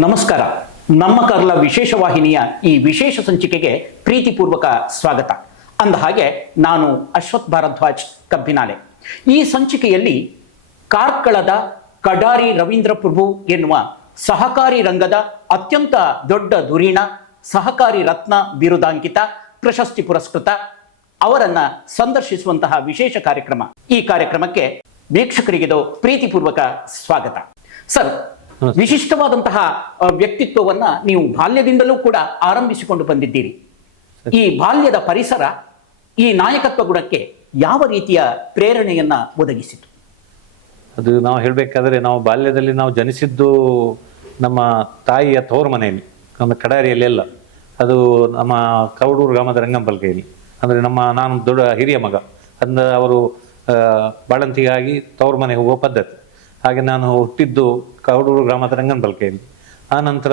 ನಮಸ್ಕಾರ. ನಮ್ಮ ಕರ್ಲ ವಿಶೇಷ ವಾಹಿನಿಯ ಈ ವಿಶೇಷ ಸಂಚಿಕೆಗೆ ಪ್ರೀತಿಪೂರ್ವಕ ಸ್ವಾಗತ. ಅಂದ ಹಾಗೆ ನಾನು ಅಶ್ವಥ್ ಭಾರದ್ವಾಜ್ ಕಬ್ಬಿನಾಲೆ. ಈ ಸಂಚಿಕೆಯಲ್ಲಿ ಕಾರ್ಕಳದ ಕಡಾರಿ ರವೀಂದ್ರ ಪ್ರಭು ಎನ್ನುವ ಸಹಕಾರಿ ರಂಗದ ಅತ್ಯಂತ ದೊಡ್ಡ ಧುರೀಣ, ಸಹಕಾರಿ ರತ್ನ ಬಿರುದಾಂಕಿತ, ಪ್ರಶಸ್ತಿ ಪುರಸ್ಕೃತ ಅವರನ್ನ ಸಂದರ್ಶಿಸುವಂತಹ ವಿಶೇಷ ಕಾರ್ಯಕ್ರಮ. ಈ ಕಾರ್ಯಕ್ರಮಕ್ಕೆ ವೀಕ್ಷಕರಿಗಿದು ಪ್ರೀತಿಪೂರ್ವಕ ಸ್ವಾಗತ. ಸರ್, ವಿಶಿಷ್ಟವಾದಂತಹ ವ್ಯಕ್ತಿತ್ವವನ್ನ ನೀವು ಬಾಲ್ಯದಿಂದಲೂ ಕೂಡ ಆರಂಭಿಸಿಕೊಂಡು ಬಂದಿದ್ದೀರಿ. ಈ ಬಾಲ್ಯದ ಪರಿಸರ ಈ ನಾಯಕತ್ವ ಗುಣಕ್ಕೆ ಯಾವ ರೀತಿಯ ಪ್ರೇರಣೆಯನ್ನ ಒದಗಿಸಿತು? ಅದು ನಾವು ಹೇಳಬೇಕಾದ್ರೆ, ನಾವು ಬಾಲ್ಯದಲ್ಲಿ ನಾವು ಜನಿಸಿದ್ದು ನಮ್ಮ ತಾಯಿಯ ತವರು ಮನೆಯಲ್ಲಿ, ನಮ್ಮ ಕಡಾರಿಯಲ್ಲೆಲ್ಲ. ಅದು ನಮ್ಮ ಕೌಡೂರು ಗ್ರಾಮದ ರಂಗಂಪಲ್ಕೆಯಲ್ಲಿ. ಅಂದರೆ ನಾನು ದೊಡ್ಡ ಹಿರಿಯ ಮಗ. ಅಂದ್ರೆ ಅವರು ಬಾಳಂತಿಗಾಗಿ ತವರು ಮನೆ ಹೋಗುವ ಪದ್ಧತಿ. ಹಾಗೆ ನಾನು ಹುಟ್ಟಿದ್ದು ಕೌಡೂರು ಗ್ರಾಮದ ರಂಗನಬಲ್ಕೆಯಲ್ಲಿ. ಆ ನಂತರ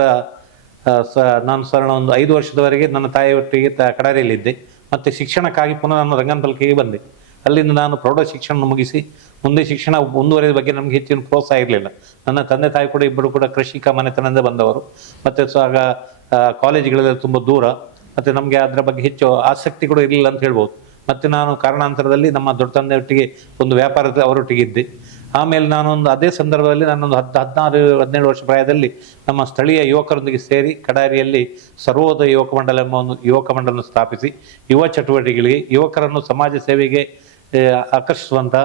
ನಾನು ಸಾಧಾರಣ ಒಂದು 5 ವರ್ಷದವರೆಗೆ ನನ್ನ ತಾಯಿಯೊಟ್ಟಿಗೆ ಕಡಾರಿಯಲ್ಲಿದ್ದೆ. ಮತ್ತು ಶಿಕ್ಷಣಕ್ಕಾಗಿ ಪುನಃ ನಾನು ರಂಗನಬಲ್ಕೆಗೆ ಬಂದೆ. ಅಲ್ಲಿಂದ ನಾನು ಪ್ರೌಢ ಶಿಕ್ಷಣ ಮುಗಿಸಿ ಮುಂದೆ ಶಿಕ್ಷಣ ಮುಂದುವರಿದ ಬಗ್ಗೆ ನಮಗೆ ಹೆಚ್ಚಿನ ಪ್ರೋತ್ಸಾಹ ಇರಲಿಲ್ಲ. ನನ್ನ ತಂದೆ ತಾಯಿ ಕೂಡ ಇಬ್ಬರು ಕೂಡ ಕೃಷಿಕ ಮನೆತನದಿಂದ ಬಂದವರು. ಮತ್ತು ಆಗ ಕಾಲೇಜುಗಳೆಲ್ಲ ತುಂಬ ದೂರ, ಮತ್ತು ನಮಗೆ ಅದರ ಬಗ್ಗೆ ಹೆಚ್ಚು ಆಸಕ್ತಿ ಕೂಡ ಇರಲಿಲ್ಲ ಅಂತ ಹೇಳ್ಬೋದು. ಮತ್ತು ನಾನು ಕಾರಣಾಂತರದಲ್ಲಿ ನಮ್ಮ ದೊಡ್ಡ ತಂದೆಯೊಟ್ಟಿಗೆ ಒಂದು ವ್ಯಾಪಾರದ ಅವರೊಟ್ಟಿಗೆ ಇದ್ದೆ. ಆಮೇಲೆ ನಾನೊಂದು ಅದೇ ಸಂದರ್ಭದಲ್ಲಿ ನಾನೊಂದು 16-17 ವರ್ಷ ಪ್ರಾಯದಲ್ಲಿ ನಮ್ಮ ಸ್ಥಳೀಯ ಯುವಕರೊಂದಿಗೆ ಸೇರಿ ಕಡಾರಿಯಲ್ಲಿ ಸರ್ವೋದಯ ಯುವಕ ಮಂಡಲ ಎಂಬ ಒಂದು ಯುವಕ ಮಂಡಲವನ್ನು ಸ್ಥಾಪಿಸಿ ಯುವ ಚಟುವಟಿಕೆಗಳಿಗೆ, ಯುವಕರನ್ನು ಸಮಾಜ ಸೇವೆಗೆ ಆಕರ್ಷಿಸುವಂಥ,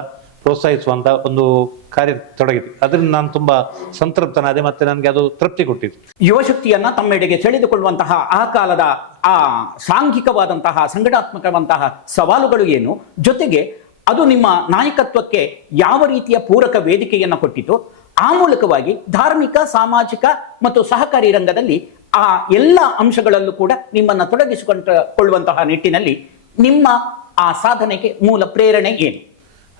ಪ್ರೋತ್ಸಾಹಿಸುವಂಥ ಒಂದು ಕಾರ್ಯ ತೊಡಗಿದೆ. ಅದರಿಂದ ನಾನು ತುಂಬ ಸಂತೃಪ್ತನಾದೆ ಮತ್ತು ನನಗೆ ಅದು ತೃಪ್ತಿ ಕೊಟ್ಟಿದೆ. ಯುವಶಕ್ತಿಯನ್ನ ತಮ್ಮೆಡೆಗೆ ಸೆಳೆದುಕೊಳ್ಳುವಂತಹ ಆ ಕಾಲದ ಆ ಸಾಂಘಿಕವಾದಂತಹ ಸಂಘಟನಾತ್ಮಕವಂತಹ ಸವಾಲುಗಳು ಏನು, ಜೊತೆಗೆ ಅದು ನಿಮ್ಮ ನಾಯಕತ್ವಕ್ಕೆ ಯಾವ ರೀತಿಯ ಪೂರಕ ವೇದಿಕೆಯನ್ನು ಕೊಟ್ಟಿತು, ಆ ಮೂಲಕವಾಗಿ ಧಾರ್ಮಿಕ, ಸಾಮಾಜಿಕ ಮತ್ತು ಸಹಕಾರಿ ರಂಗದಲ್ಲಿ ಆ ಎಲ್ಲ ಅಂಶಗಳಲ್ಲೂ ಕೂಡ ನಿಮ್ಮನ್ನು ತೊಡಗಿಸಿಕೊಳ್ಳುವಂತಹ ನಿಟ್ಟಿನಲ್ಲಿ ನಿಮ್ಮ ಆ ಸಾಧನೆಗೆ ಮೂಲ ಪ್ರೇರಣೆ ಏನು?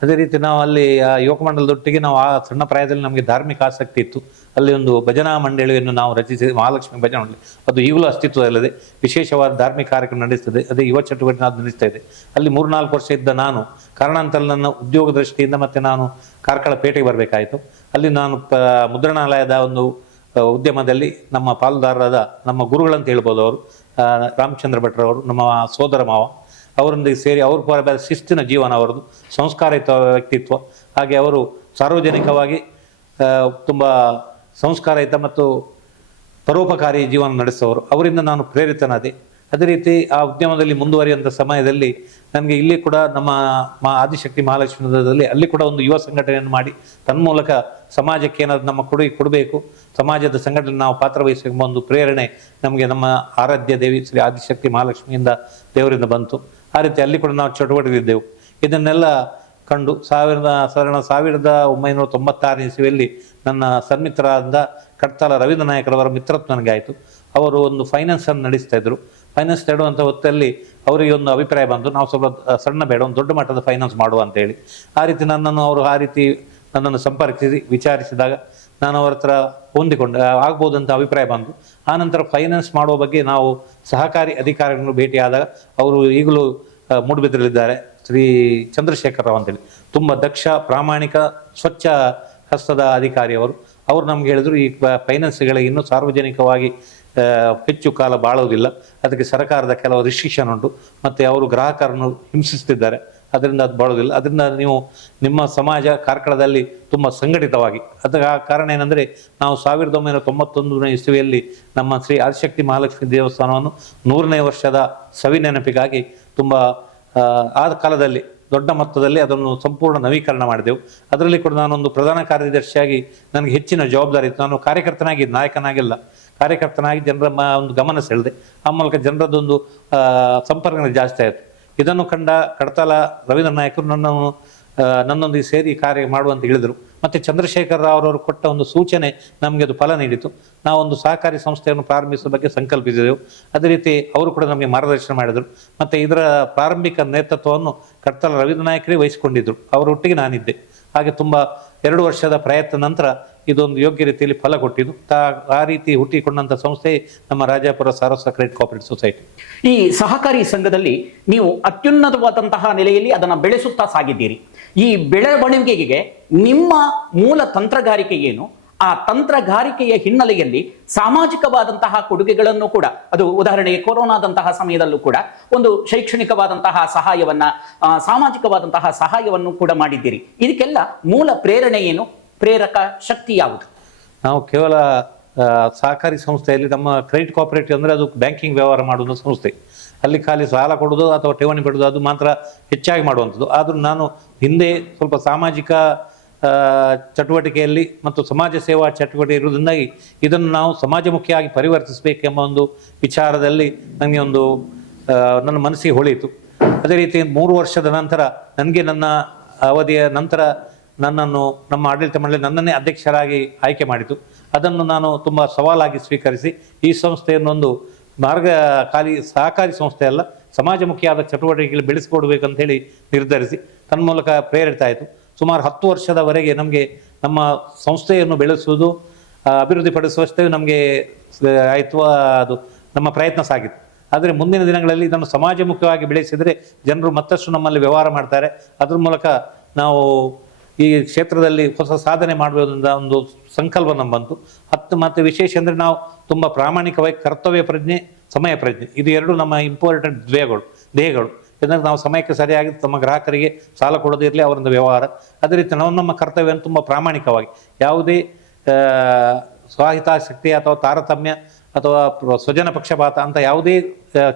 ಅದೇ ರೀತಿ ನಾವು ಅಲ್ಲಿ ಆ ಯುವಕ ಮಂಡಲದೊಟ್ಟಿಗೆ ನಾವು ಆ ಸಣ್ಣ ಪ್ರಾಯದಲ್ಲಿ ನಮಗೆ ಧಾರ್ಮಿಕ ಆಸಕ್ತಿ ಇತ್ತು. ಅಲ್ಲಿ ಒಂದು ಭಜನಾ ಮಂಡಳಿಯನ್ನು ನಾವು ರಚಿಸಿ, ಮಹಾಲಕ್ಷ್ಮಿ ಭಜನಾ ಮಂಡಳಿ, ಅದು ಈಗಲೂ ಅಸ್ತಿತ್ವದಲ್ಲದೆ ವಿಶೇಷವಾದ ಧಾರ್ಮಿಕ ಕಾರ್ಯಕ್ರಮ ನಡೆಸ್ತದೆ. ಅದೇ ಯುವ ಚಟುವಟಿಕೆ ನಡೆಸ್ತಾ ಇದೆ. ಅಲ್ಲಿ 3-4 ವರ್ಷ ಇದ್ದ ನಾನು ಕಾರಣಾಂತರ ನನ್ನ ಉದ್ಯೋಗ ದೃಷ್ಟಿಯಿಂದ ಮತ್ತೆ ನಾನು ಕಾರ್ಕಳ ಪೇಟೆಗೆ ಬರಬೇಕಾಯಿತು. ಅಲ್ಲಿ ನಾನು ಮುದ್ರಣಾಲಯದ ಒಂದು ಉದ್ಯಮದಲ್ಲಿ ನಮ್ಮ ಪಾಲುದಾರರಾದ ನಮ್ಮ ಗುರುಗಳಂತ ಹೇಳ್ಬೋದು, ಅವರು ರಾಮಚಂದ್ರ ಭಟ್ರವರು, ನಮ್ಮ ಸೋದರ ಮಾವ, ಅವರೊಂದಿಗೆ ಸೇರಿ ಅವ್ರ ಪರ ಶಿಸ್ತಿನ ಜೀವನ, ಅವರದ್ದು ಸಂಸ್ಕಾರಯುತ ವ್ಯಕ್ತಿತ್ವ. ಹಾಗೆ ಅವರು ಸಾರ್ವಜನಿಕವಾಗಿ ತುಂಬ ಸಂಸ್ಕಾರಯುತ ಮತ್ತು ಪರೋಪಕಾರಿ ಜೀವನ ನಡೆಸುವವರು. ಅವರಿಂದ ನಾನು ಪ್ರೇರಿತನಾದೆ. ಅದೇ ರೀತಿ ಆ ಉದ್ಯಮದಲ್ಲಿ ಮುಂದುವರಿಯುವಂಥ ಸಮಯದಲ್ಲಿ ನನಗೆ ಇಲ್ಲಿ ಕೂಡ ನಮ್ಮ ಆದಿಶಕ್ತಿ ಮಹಾಲಕ್ಷ್ಮೀದಲ್ಲಿ ಅಲ್ಲಿ ಕೂಡ ಒಂದು ಯುವ ಸಂಘಟನೆಯನ್ನು ಮಾಡಿ ತನ್ಮೂಲಕ ಸಮಾಜಕ್ಕೆ ಏನಾದರೂ ನಮ್ಮ ಕೊಡಬೇಕು, ಸಮಾಜದ ಸಂಘಟನೆ ನಾವು ಪಾತ್ರ ವಹಿಸುವ ಒಂದು ಪ್ರೇರಣೆ ನಮಗೆ ನಮ್ಮ ಆರಾಧ್ಯ ದೇವಿ ಶ್ರೀ ಆದಿಶಕ್ತಿ ಮಹಾಲಕ್ಷ್ಮಿಯಿಂದ, ದೇವರಿಂದ ಬಂತು. ಆ ರೀತಿ ಅಲ್ಲಿ ಕೂಡ ನಾವು ಚಟುವಟಿಕೆಯಿದ್ದೆವು. ಇದನ್ನೆಲ್ಲ ಕಂಡು 1996 ಇಸವಿಯಲ್ಲಿ ನನ್ನ ಸನ್ಮಿತ್ರರಾದ ಕಡ್ತಾಲ ರವೀಂದ್ರ ನಾಯಕರವರ ಮಿತ್ರತ್ವ ನನಗೆ ಆಯಿತು. ಅವರು ಒಂದು ಫೈನಾನ್ಸನ್ನು ನಡೆಸ್ತಾ ಇದ್ರು. ಫೈನಾನ್ಸ್ ನೆಡುವಂಥ ಹೊತ್ತಲ್ಲಿ ಅವರಿಗೆ ಒಂದು ಅಭಿಪ್ರಾಯ ಬಂದು, ನಾವು ಸ್ವಲ್ಪ ಸಣ್ಣ ಬೇಡ, ಒಂದು ದೊಡ್ಡ ಮಟ್ಟದ ಫೈನಾನ್ಸ್ ಮಾಡುವ ಅಂತೇಳಿ. ಆ ರೀತಿ ನನ್ನನ್ನು ಸಂಪರ್ಕಿಸಿ ವಿಚಾರಿಸಿದಾಗ ನಾನು ಅವರ ಹತ್ರ ಹೊಂದಿಕೊಂಡೆ, ಆಗ್ಬೋದಂತ ಅಭಿಪ್ರಾಯ ಬಂದು. ಆನಂತರ ಫೈನಾನ್ಸ್ ಮಾಡುವ ಬಗ್ಗೆ ನಾವು ಸಹಕಾರಿ ಅಧಿಕಾರಿಗಳು ಭೇಟಿಯಾದಾಗ ಅವರು ಈಗಲೂ ಮೂಡುಬಿದ್ರಲ್ಲಿದ್ದಾರೆ, ಶ್ರೀ ಚಂದ್ರಶೇಖರ್ ರಾವ್ ಅಂತೇಳಿ, ತುಂಬ ದಕ್ಷ, ಪ್ರಾಮಾಣಿಕ, ಸ್ವಚ್ಛ ಹಸ್ತದ ಅಧಿಕಾರಿ ಅವರು ನಮ್ಗೆ ಹೇಳಿದ್ರು, ಈ ಫೈನಾನ್ಸ್ಗಳಿಗೆ ಇನ್ನೂ ಸಾರ್ವಜನಿಕವಾಗಿ ಹೆಚ್ಚು ಕಾಲ ಬಾಳುವುದಿಲ್ಲ, ಅದಕ್ಕೆ ಸರ್ಕಾರದ ಕೆಲವು ರಿಸ್ಟ್ರಿಕ್ಷನ್ ಉಂಟು, ಮತ್ತು ಅವರು ಗ್ರಾಹಕರನ್ನು ಹಿಂಸಿಸ್ತಿದ್ದಾರೆ, ಅದರಿಂದ ಅದು ಬಾಳುವುದಿಲ್ಲ. ಅದರಿಂದ ನೀವು ನಿಮ್ಮ ಸಮಾಜ ಕಾರ್ಕಳದಲ್ಲಿ ತುಂಬ ಸಂಘಟಿತವಾಗಿ, ಅದರ ಕಾರಣ ಏನಂದರೆ ನಾವು 1991 ಇಸವಿಯಲ್ಲಿ ನಮ್ಮ ಶ್ರೀ ಆದಿಶಕ್ತಿ ಮಹಾಲಕ್ಷ್ಮಿ ದೇವಸ್ಥಾನವನ್ನು 100ನೇ ವರ್ಷದ ಸವಿ ನೆನಪಿಗಾಗಿ ತುಂಬ ಆ ಕಾಲದಲ್ಲಿ ದೊಡ್ಡ ಮೊತ್ತದಲ್ಲಿ ಅದನ್ನು ಸಂಪೂರ್ಣ ನವೀಕರಣ ಮಾಡಿದೆವು. ಅದರಲ್ಲಿ ಕೂಡ ನಾನೊಂದು ಪ್ರಧಾನ ಕಾರ್ಯದರ್ಶಿಯಾಗಿ ನನಗೆ ಹೆಚ್ಚಿನ ಜವಾಬ್ದಾರಿ ಇತ್ತು. ನಾನು ಕಾರ್ಯಕರ್ತನಾಗಿ, ನಾಯಕನಾಗಿಲ್ಲ, ಕಾರ್ಯಕರ್ತನಾಗಿ ಜನರ ಒಂದು ಗಮನ ಸೆಳೆದೆ. ಆ ಮೂಲಕ ಜನರದ್ದೊಂದು ಸಂಪರ್ಕ ಜಾಸ್ತಿ ಆಯಿತು. ಇದನ್ನು ಕಂಡ ಕಡ್ತಾಲ ರವೀಂದ್ರ ನಾಯಕರು ನನ್ನೊಂದಿಗೆ ಸೇರಿ ಕಾರ್ಯ ಮಾಡುವಂತ ಹೇಳಿದರು. ಮತ್ತು ಚಂದ್ರಶೇಖರ್ ರಾವ್ ಅವರು ಕೊಟ್ಟ ಒಂದು ಸೂಚನೆ ನಮಗೆ ಅದು ಫಲ ನೀಡಿತು. ನಾವೊಂದು ಸಹಕಾರಿ ಸಂಸ್ಥೆಯನ್ನು ಪ್ರಾರಂಭಿಸುವ ಬಗ್ಗೆ ಸಂಕಲ್ಪಿಸಿದೆವು. ಅದೇ ರೀತಿ ಅವರು ಕೂಡ ನಮಗೆ ಮಾರ್ಗದರ್ಶನ ಮಾಡಿದರು. ಮತ್ತು ಇದರ ಪ್ರಾರಂಭಿಕ ನೇತೃತ್ವವನ್ನು ಕಡ್ತಾಲ ರವೀಂದ್ರ ನಾಯಕರೇ ವಹಿಸಿಕೊಂಡಿದ್ದರು, ಅವರೊಟ್ಟಿಗೆ ನಾನಿದ್ದೆ. ಹಾಗೆ ತುಂಬ 2 ವರ್ಷದ ಪ್ರಯತ್ನ ನಂತರ ಇದೊಂದು ಯೋಗ್ಯ ರೀತಿಯಲ್ಲಿ ಫಲ ಕೊಟ್ಟಿದ್ದು. ಆ ರೀತಿ ಹುಟ್ಟಿಕೊಂಡಂಥ ಸಂಸ್ಥೆ ನಮ್ಮ ರಾಜಾಪುರ ಸಾರಸ್ವತ ಕ್ರೆಡಿಟ್ ಕೋಆಪರೇಟಿವ್ ಸೊಸೈಟಿ. ಈ ಸಹಕಾರಿ ಸಂಘದಲ್ಲಿ ನೀವು ಅತ್ಯುನ್ನತವಾದಂತಹ ನೆಲೆಯಲ್ಲಿ ಅದನ್ನು ಬೆಳೆಸುತ್ತಾ ಸಾಗಿದ್ದೀರಿ. ಈ ಬೆಳವಣಿಗೆಗೆ ನಿಮ್ಮ ಮೂಲ ತಂತ್ರಗಾರಿಕೆ ಏನು, ಆ ತಂತ್ರಗಾರಿಕೆಯ ಹಿನ್ನೆಲೆಯಲ್ಲಿ ಸಾಮಾಜಿಕವಾದಂತಹ ಕೊಡುಗೆಗಳನ್ನು ಕೂಡ, ಅದು ಉದಾಹರಣೆಗೆ ಕೊರೋನಾದಂತಹ ಸಮಯದಲ್ಲೂ ಕೂಡ ಒಂದು ಶೈಕ್ಷಣಿಕವಾದಂತಹ ಸಹಾಯವನ್ನ, ಸಾಮಾಜಿಕವಾದಂತಹ ಸಹಾಯವನ್ನು ಕೂಡ ಮಾಡಿದ್ದೀರಿ. ಇದಕ್ಕೆಲ್ಲ ಮೂಲ ಪ್ರೇರಣೆ ಏನು, ಪ್ರೇರಕ ಶಕ್ತಿ ಯಾವುದು? ನಾವು ಕೇವಲ ಸಹಕಾರಿ ಸಂಸ್ಥೆಯಲ್ಲಿ ನಮ್ಮ ಕ್ರೆಡಿಟ್ ಕೋಆಪರೇಟಿವ್ ಅಂದರೆ ಅದು ಬ್ಯಾಂಕಿಂಗ್ ವ್ಯವಹಾರ ಮಾಡುವ ಸಂಸ್ಥೆ. ಅಲ್ಲಿ ಖಾಲಿ ಸಾಲ ಕೊಡೋದು ಅಥವಾ ಠೇವಣಿ ಪಡೆದು ಅದು ಮಾತ್ರ ಹೆಚ್ಚಾಗಿ ಮಾಡುವಂಥದ್ದು. ಆದರೂ ನಾನು ಹಿಂದೆ ಸ್ವಲ್ಪ ಸಾಮಾಜಿಕ ಚಟುವಟಿಕೆಯಲ್ಲಿ ಮತ್ತು ಸಮಾಜ ಸೇವಾ ಚಟುವಟಿಕೆ ಇರುವುದರಿಂದಾಗಿ ಇದನ್ನು ನಾವು ಸಮಾಜಮುಖಿಯಾಗಿ ಪರಿವರ್ತಿಸಬೇಕೆಂಬ ಒಂದು ವಿಚಾರದಲ್ಲಿ ನನಗೆ ಒಂದು ನನ್ನ ಮನಸ್ಸಿಗೆ ಹೊಳೆಯಿತು. ಅದೇ ರೀತಿ 3 ವರ್ಷದ ನಂತರ ನನಗೆ ನನ್ನ ಅವಧಿಯ ನಂತರ ನನ್ನನ್ನು ನಮ್ಮ ಆಡಳಿತ ಮಂಡಳಿ ನನ್ನನ್ನೇ ಅಧ್ಯಕ್ಷರಾಗಿ ಆಯ್ಕೆ ಮಾಡಿತು. ಅದನ್ನು ನಾನು ತುಂಬ ಸವಾಲಾಗಿ ಸ್ವೀಕರಿಸಿ ಈ ಸಂಸ್ಥೆಯನ್ನು ಒಂದು ಸಹಕಾರಿ ಸಂಸ್ಥೆ ಅಲ್ಲ, ಸಮಾಜಮುಖಿಯಾದ ಚಟುವಟಿಕೆಗಳು ಬೆಳೆಸಿಕೊಡ್ಬೇಕಂತ ಹೇಳಿ ನಿರ್ಧರಿಸಿ ತನ್ಮೂಲಕ ಪ್ರೇರಿತ ಆಯಿತು. ಸುಮಾರು 10 ವರ್ಷದವರೆಗೆ ನಮಗೆ ನಮ್ಮ ಸಂಸ್ಥೆಯನ್ನು ಬೆಳೆಸುವುದು, ಅಭಿವೃದ್ಧಿಪಡಿಸುವಷ್ಟೇ ನಮಗೆ ಆಯಿತು, ಅದು ನಮ್ಮ ಪ್ರಯತ್ನ ಸಾಗಿತ್ತು. ಆದರೆ ಮುಂದಿನ ದಿನಗಳಲ್ಲಿ ಇದನ್ನು ಸಮಾಜಮುಖವಾಗಿ ಬೆಳೆಸಿದರೆ ಜನರು ಮತ್ತಷ್ಟು ನಮ್ಮಲ್ಲಿ ವ್ಯವಹಾರ ಮಾಡ್ತಾರೆ. ಅದ್ರ ಮೂಲಕ ನಾವು ಈ ಕ್ಷೇತ್ರದಲ್ಲಿ ಹೊಸ ಸಾಧನೆ ಮಾಡುವುದರಿಂದ ಒಂದು ಸಂಕಲ್ಪ ನಮ್ಮ ಬಂತು. ಮತ್ತು ವಿಶೇಷ ಅಂದರೆ ನಾವು ತುಂಬ ಪ್ರಾಮಾಣಿಕವಾಗಿ ಕರ್ತವ್ಯ ಪ್ರಜ್ಞೆ, ಸಮಯ ಪ್ರಜ್ಞೆ, ಇದು ಎರಡು ನಮ್ಮ ಇಂಪಾರ್ಟೆಂಟ್ ಧ್ಯೇಯಗಳು. ಇದನ್ನು ನಾವು ಸಮಯಕ್ಕೆ ಸರಿಯಾಗಿ ತಮ್ಮ ಗ್ರಾಹಕರಿಗೆ ಸಾಲ ಕೊಡೋದಿರಲಿ, ಅವರಿಂದ ವ್ಯವಹಾರ. ಅದೇ ರೀತಿ ನಮ್ಮ ಕರ್ತವ್ಯವನ್ನು ತುಂಬ ಪ್ರಾಮಾಣಿಕವಾಗಿ, ಯಾವುದೇ ಸ್ವಹಿತಾಸಕ್ತಿ ಅಥವಾ ತಾರತಮ್ಯ ಅಥವಾ ಸ್ವಜನ ಪಕ್ಷಪಾತ ಅಂತ ಯಾವುದೇ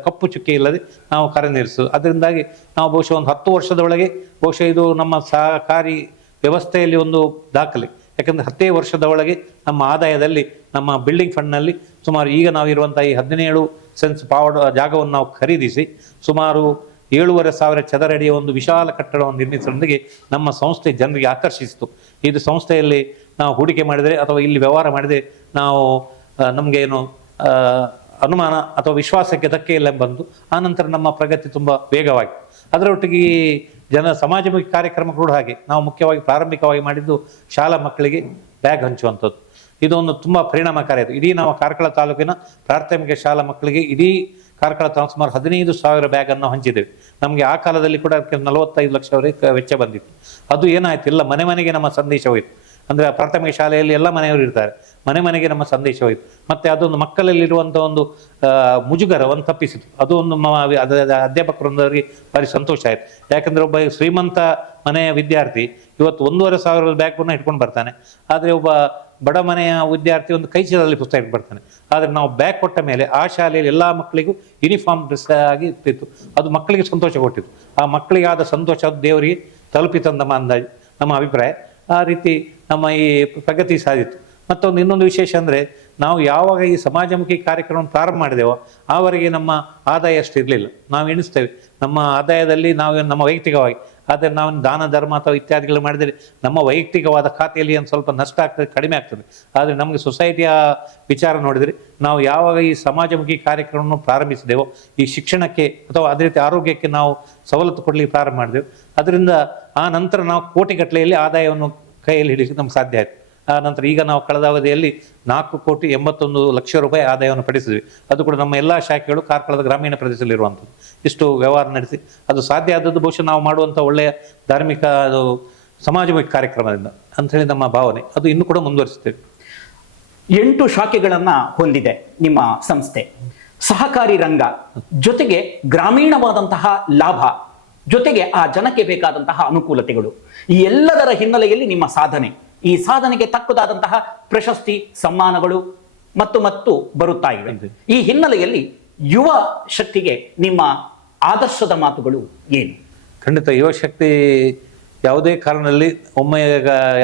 ಕಪ್ಪು ಚುಕ್ಕೆ ಇಲ್ಲದೆ ನಾವು ಕಾರ್ಯನಿರ್ವಹಿಸೋದು. ಅದರಿಂದಾಗಿ ನಾವು ಬಹುಶಃ ಒಂದು 10 ವರ್ಷದ ಒಳಗೆ ಬಹುಶಃ ಇದು ನಮ್ಮ ಸಹಕಾರಿ ವ್ಯವಸ್ಥೆಯಲ್ಲಿ ಒಂದು ದಾಖಲೆ. ಯಾಕಂದರೆ 10 ವರ್ಷದ ಒಳಗೆ ನಮ್ಮ ಆದಾಯದಲ್ಲಿ, ನಮ್ಮ ಬಿಲ್ಡಿಂಗ್ ಫಂಡ್ನಲ್ಲಿ ಸುಮಾರು ಈಗ ನಾವು ಇರುವಂಥ ಈ 17 ಸೆನ್ಸ್ ಜಾಗವನ್ನು ನಾವು ಖರೀದಿಸಿ ಸುಮಾರು 7,500 ಚದರ ಅಡಿಯ ಒಂದು ವಿಶಾಲ ಕಟ್ಟಡವನ್ನು ನಿರ್ಮಿಸುವುದರೊಂದಿಗೆ ನಮ್ಮ ಸಂಸ್ಥೆ ಜನರಿಗೆ ಆಕರ್ಷಿಸಿತು. ಇದು ಸಂಸ್ಥೆಯಲ್ಲಿ ನಾವು ಹೂಡಿಕೆ ಮಾಡಿದರೆ ಅಥವಾ ಇಲ್ಲಿ ವ್ಯವಹಾರ ಮಾಡಿದರೆ ನಾವು ನಮಗೆ ಏನು ಅನುಮಾನ ಅಥವಾ ವಿಶ್ವಾಸಕ್ಕೆ ಧಕ್ಕೆ ಇಲ್ಲ ಬಂದು ಆನಂತರ ನಮ್ಮ ಪ್ರಗತಿ ತುಂಬ ವೇಗವಾಗಿ. ಅದರೊಟ್ಟಿಗೆ ಸಮಾಜಮುಖಿ ಕಾರ್ಯಕ್ರಮ ಕೂಡ ಹಾಗೆ ನಾವು ಮುಖ್ಯವಾಗಿ ಪ್ರಾರಂಭಿಕವಾಗಿ ಮಾಡಿದ್ದು ಶಾಲಾ ಮಕ್ಕಳಿಗೆ ಬ್ಯಾಗ್ ಹಂಚುವಂಥದ್ದು. ಇದೊಂದು ತುಂಬ ಪರಿಣಾಮಕಾರಿ ಆಯಿತು. ಇಡೀ ನಾವು ಕಾರ್ಕಳ ತಾಲೂಕಿನ ಪ್ರಾಥಮಿಕ ಶಾಲಾ ಮಕ್ಕಳಿಗೆ ಇಡೀ ಕಾರ್ಕಳ ತಾಲೂಕು ಸುಮಾರು 15,000 ಬ್ಯಾಗನ್ನು ಹಂಚಿದ್ದೇವೆ. ನಮಗೆ ಆ ಕಾಲದಲ್ಲಿ ಕೂಡ 45 ಲಕ್ಷವರೆಗೆ ವೆಚ್ಚ ಬಂದಿತ್ತು. ಅದು ಏನಾಯ್ತು, ಇಲ್ಲ ಮನೆ ಮನೆಗೆ ನಮ್ಮ ಸಂದೇಶ ಹೋಯಿತು. ಅಂದರೆ ಪ್ರಾಥಮಿಕ ಶಾಲೆಯಲ್ಲಿ ಎಲ್ಲ ಮನೆಯವರು ಇರ್ತಾರೆ, ಮನೆ ಮನೆಗೆ ನಮ್ಮ ಸಂದೇಶ ಹೋಯಿತು. ಮತ್ತು ಅದೊಂದು ಮಕ್ಕಳಲ್ಲಿರುವಂಥ ಒಂದು ಮುಜುಗರವನ್ನು ತಪ್ಪಿಸಿತು. ಅದು ಒಂದು ಅಧ್ಯಾಪಕರೊಂದವರಿಗೆ ಭಾರಿ ಸಂತೋಷ ಆಯಿತು. ಯಾಕಂದರೆ ಒಬ್ಬ ಶ್ರೀಮಂತ ಮನೆಯ ವಿದ್ಯಾರ್ಥಿ ಇವತ್ತು 1,500 ಬ್ಯಾಗ್ನ ಇಟ್ಕೊಂಡು ಬರ್ತಾನೆ, ಆದರೆ ಒಬ್ಬ ಬಡ ಮನೆಯ ವಿದ್ಯಾರ್ಥಿ ಒಂದು ಕೈ ಚೀಲದಲ್ಲಿ ಪುಸ್ತಕ ಇಟ್ಟು ಬರ್ತಾನೆ. ಆದರೆ ನಾವು ಬ್ಯಾಗ್ ಕೊಟ್ಟ ಮೇಲೆ ಆ ಶಾಲೆಯಲ್ಲಿ ಎಲ್ಲ ಮಕ್ಕಳಿಗೂ ಯೂನಿಫಾರ್ಮ್ ಡ್ರೆಸ್ ಆಗಿ ಇರ್ತಿತ್ತು. ಅದು ಮಕ್ಕಳಿಗೆ ಸಂತೋಷ ಕೊಟ್ಟಿತ್ತು. ಆ ಮಕ್ಕಳಿಗಾದ ಸಂತೋಷ ದೇವರಿಗೆ ತಲುಪಿತಂದ ಅಂದಾಜು ನಮ್ಮ ಅಭಿಪ್ರಾಯ. ಆ ರೀತಿ ನಮ್ಮ ಈ ಪ್ರಗತಿ ಸಾಧಿತು. ಮತ್ತೊಂದು ಇನ್ನೊಂದು ವಿಶೇಷ ಅಂದರೆ ನಾವು ಯಾವಾಗ ಈ ಸಮಾಜಮುಖಿ ಕಾರ್ಯಕ್ರಮ ಪ್ರಾರಂಭ ಮಾಡಿದೆವೋ ಆವರೆಗೆ ನಮ್ಮ ಆದಾಯ ಅಷ್ಟು ಇರಲಿಲ್ಲ. ನಾವು ಎಣಿಸ್ತೇವೆ ನಮ್ಮ ಆದಾಯದಲ್ಲಿ ನಾವು ನಮ್ಮ ವೈಯಕ್ತಿಕವಾಗಿ, ಆದರೆ ನಾವು ದಾನ ಧರ್ಮ ಅಥವಾ ಇತ್ಯಾದಿಗಳು ಮಾಡಿದರೆ ನಮ್ಮ ವೈಯಕ್ತಿಕವಾದ ಖಾತೆಯಲ್ಲಿ ಒಂದು ಸ್ವಲ್ಪ ನಷ್ಟ ಆಗ್ತದೆ, ಕಡಿಮೆ ಆಗ್ತದೆ. ಆದರೆ ನಮಗೆ ಸೊಸೈಟಿಯ ವಿಚಾರ ನೋಡಿದರೆ ನಾವು ಯಾವಾಗ ಈ ಸಮಾಜಮುಖಿ ಕಾರ್ಯಕ್ರಮವನ್ನು ಪ್ರಾರಂಭಿಸಿದೆವೋ, ಈ ಶಿಕ್ಷಣಕ್ಕೆ ಅಥವಾ ಅದೇ ರೀತಿ ಆರೋಗ್ಯಕ್ಕೆ ನಾವು ಸವಲತ್ತು ಕೊಡಲಿಕ್ಕೆ ಪ್ರಾರಂಭ ಮಾಡಿದೆವು. ಅದರಿಂದ ಆ ನಂತರ ನಾವು ಕೋಟಿಗಟ್ಟಲೆಯಲ್ಲಿ ಆದಾಯವನ್ನು ಕೈಯಲ್ಲಿ ಹಿಡಿಲಿಕ್ಕೆ ನಮ್ಗೆ ಸಾಧ್ಯ ಆಯಿತು. ಆ ನಂತರ ಈಗ ನಾವು ಕಳೆದ ಅವಧಿಯಲ್ಲಿ 4,81,00,000 ರೂಪಾಯಿ ಆದಾಯವನ್ನು ಪಡಿಸಿದ್ವಿ. ಅದು ಕೂಡ ನಮ್ಮ ಎಲ್ಲ ಶಾಖೆಗಳು ಕಾರ್ಕಳದ ಗ್ರಾಮೀಣ ಪ್ರದೇಶದಲ್ಲಿರುವಂಥದ್ದು. ಇಷ್ಟು ವ್ಯವಹಾರ ನಡೆಸಿ ಅದು ಸಾಧ್ಯ ಆದದ್ದು ಬಹುಶಃ ನಾವು ಮಾಡುವಂಥ ಒಳ್ಳೆಯ ಧಾರ್ಮಿಕ ಸಮಾಜಮುಖಿ ಕಾರ್ಯಕ್ರಮದಿಂದ ಅಂಥೇಳಿ ನಮ್ಮ ಭಾವನೆ. ಅದು ಇನ್ನೂ ಕೂಡ ಮುಂದುವರಿಸ್ತೇವೆ. 8 ಶಾಖೆಗಳನ್ನು ಹೊಂದಿದೆ ನಿಮ್ಮ ಸಂಸ್ಥೆ. ಸಹಕಾರಿ ರಂಗ ಜೊತೆಗೆ ಗ್ರಾಮೀಣವಾದಂತಹ ಲಾಭ, ಜೊತೆಗೆ ಆ ಜನಕ್ಕೆ ಬೇಕಾದಂತಹ ಅನುಕೂಲತೆಗಳು, ಈ ಎಲ್ಲದರ ಹಿನ್ನೆಲೆಯಲ್ಲಿ ನಿಮ್ಮ ಸಾಧನೆ, ಈ ಸಾಧನೆಗೆ ತಕ್ಕದಾದಂತಹ ಪ್ರಶಸ್ತಿ ಸಮ್ಮಾನಗಳು ಮತ್ತು ಬರುತ್ತಾ ಇವೆ. ಈ ಹಿನ್ನೆಲೆಯಲ್ಲಿ ಯುವ ಶಕ್ತಿಗೆ ನಿಮ್ಮ ಆದರ್ಶದ ಮಾತುಗಳು ಏನು? ಖಂಡಿತ ಯುವ ಶಕ್ತಿ ಯಾವುದೇ ಕಾರಣದಲ್ಲಿ ಒಮ್ಮೆ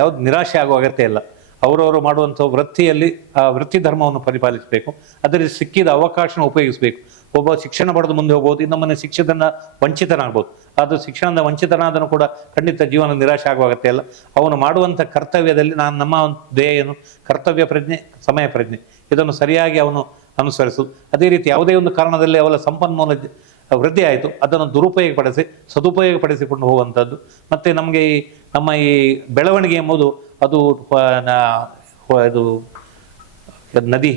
ಯಾವ್ದು ನಿರಾಶೆ ಆಗುವ ಅಗತ್ಯ ಇಲ್ಲ. ಅವರವರು ಮಾಡುವಂಥ ವೃತ್ತಿಯಲ್ಲಿ ಆ ವೃತ್ತಿ ಧರ್ಮವನ್ನು ಪರಿಪಾಲಿಸಬೇಕು. ಅದರಲ್ಲಿ ಸಿಕ್ಕಿದ ಅವಕಾಶನ ಉಪಯೋಗಿಸಬೇಕು. ಒಬ್ಬ ಶಿಕ್ಷಣ ಪಡೆದು ಮುಂದೆ ಹೋಗ್ಬೋದು, ಇನ್ನೊಮ್ಮೆ ಶಿಕ್ಷಣದಿಂದ ವಂಚಿತನಾಗ್ಬೋದು. ಅದು ಶಿಕ್ಷಣದ ವಂಚಿತನಾದನು ಕೂಡ ಖಂಡಿತ ಜೀವನ ನಿರಾಶೆ ಆಗುವ ಅಗತ್ಯ ಇಲ್ಲ. ಅವನು ಮಾಡುವಂಥ ಕರ್ತವ್ಯದಲ್ಲಿ ನಮ್ಮ ಒಂದು ಧ್ಯೇಯ ಏನು, ಕರ್ತವ್ಯ ಪ್ರಜ್ಞೆ, ಸಮಯ ಪ್ರಜ್ಞೆ, ಇದನ್ನು ಸರಿಯಾಗಿ ಅವನು ಅನುಸರಿಸುವುದು. ಅದೇ ರೀತಿ ಯಾವುದೇ ಒಂದು ಕಾರಣದಲ್ಲಿ ಅವಳ ಸಂಪನ್ಮೂಲ ವೃದ್ಧಿ ಆಯಿತು, ಅದನ್ನು ಸದುಪಯೋಗಪಡಿಸಿಕೊಂಡು ಹೋಗುವಂಥದ್ದು. ಮತ್ತು ನಮಗೆ ನಮ್ಮ ಈ ಬೆಳವಣಿಗೆ ಎಂಬುದು ಅದು ನದಿ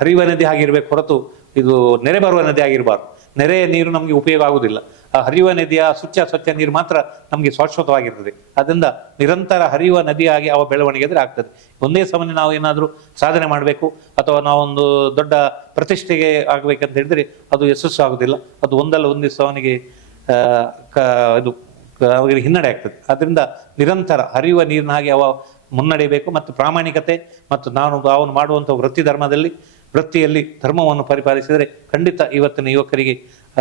ಹರಿಯುವ ನದಿ ಆಗಿರ್ಬೇಕು ಹೊರತು ಇದು ನೆರೆ ಬರುವ ನದಿ ಆಗಿರಬಾರ್ದು. ನೆರೆಯ ನೀರು ನಮಗೆ ಉಪಯೋಗ ಆಗುವುದಿಲ್ಲ. ಆ ಹರಿಯುವ ನದಿಯ ಸ್ವಚ್ಛ ನೀರು ಮಾತ್ರ ನಮಗೆ ಶಾಶ್ವತವಾಗಿರ್ತದೆ. ಅದರಿಂದ ನಿರಂತರ ಹರಿಯುವ ನದಿಯಾಗಿ ಅವ ಬೆಳವಣಿಗೆ ಆದರೆ ಆಗ್ತದೆ. ಒಂದೇ ಸಮನೆ ನಾವು ಏನಾದರೂ ಸಾಧನೆ ಮಾಡಬೇಕು ಅಥವಾ ನಾವೊಂದು ದೊಡ್ಡ ಪ್ರತಿಷ್ಠೆಗೆ ಆಗಬೇಕಂತ ಹೇಳಿದ್ರೆ ಅದು ಯಶಸ್ಸು ಆಗುದಿಲ್ಲ. ಅದು ಒಂದಲ್ಲ ಒಂದು ದಿವಸ ಅವನಿಗೆ ಅವರಿಗೆ ಹಿನ್ನಡೆ ಆಗ್ತದೆ. ಅದರಿಂದ ನಿರಂತರ ಹರಿಯುವ ನೀರಿನ ಹಾಗೆ ಅವ ಮುನ್ನಡೆಯಬೇಕು ಮತ್ತು ಪ್ರಾಮಾಣಿಕತೆ ಮತ್ತು ಅವನು ಮಾಡುವಂಥ ವೃತ್ತಿಯಲ್ಲಿ ಧರ್ಮವನ್ನು ಪರಿಪಾಲಿಸಿದರೆ ಖಂಡಿತ ಇವತ್ತಿನ ಯುವಕರಿಗೆ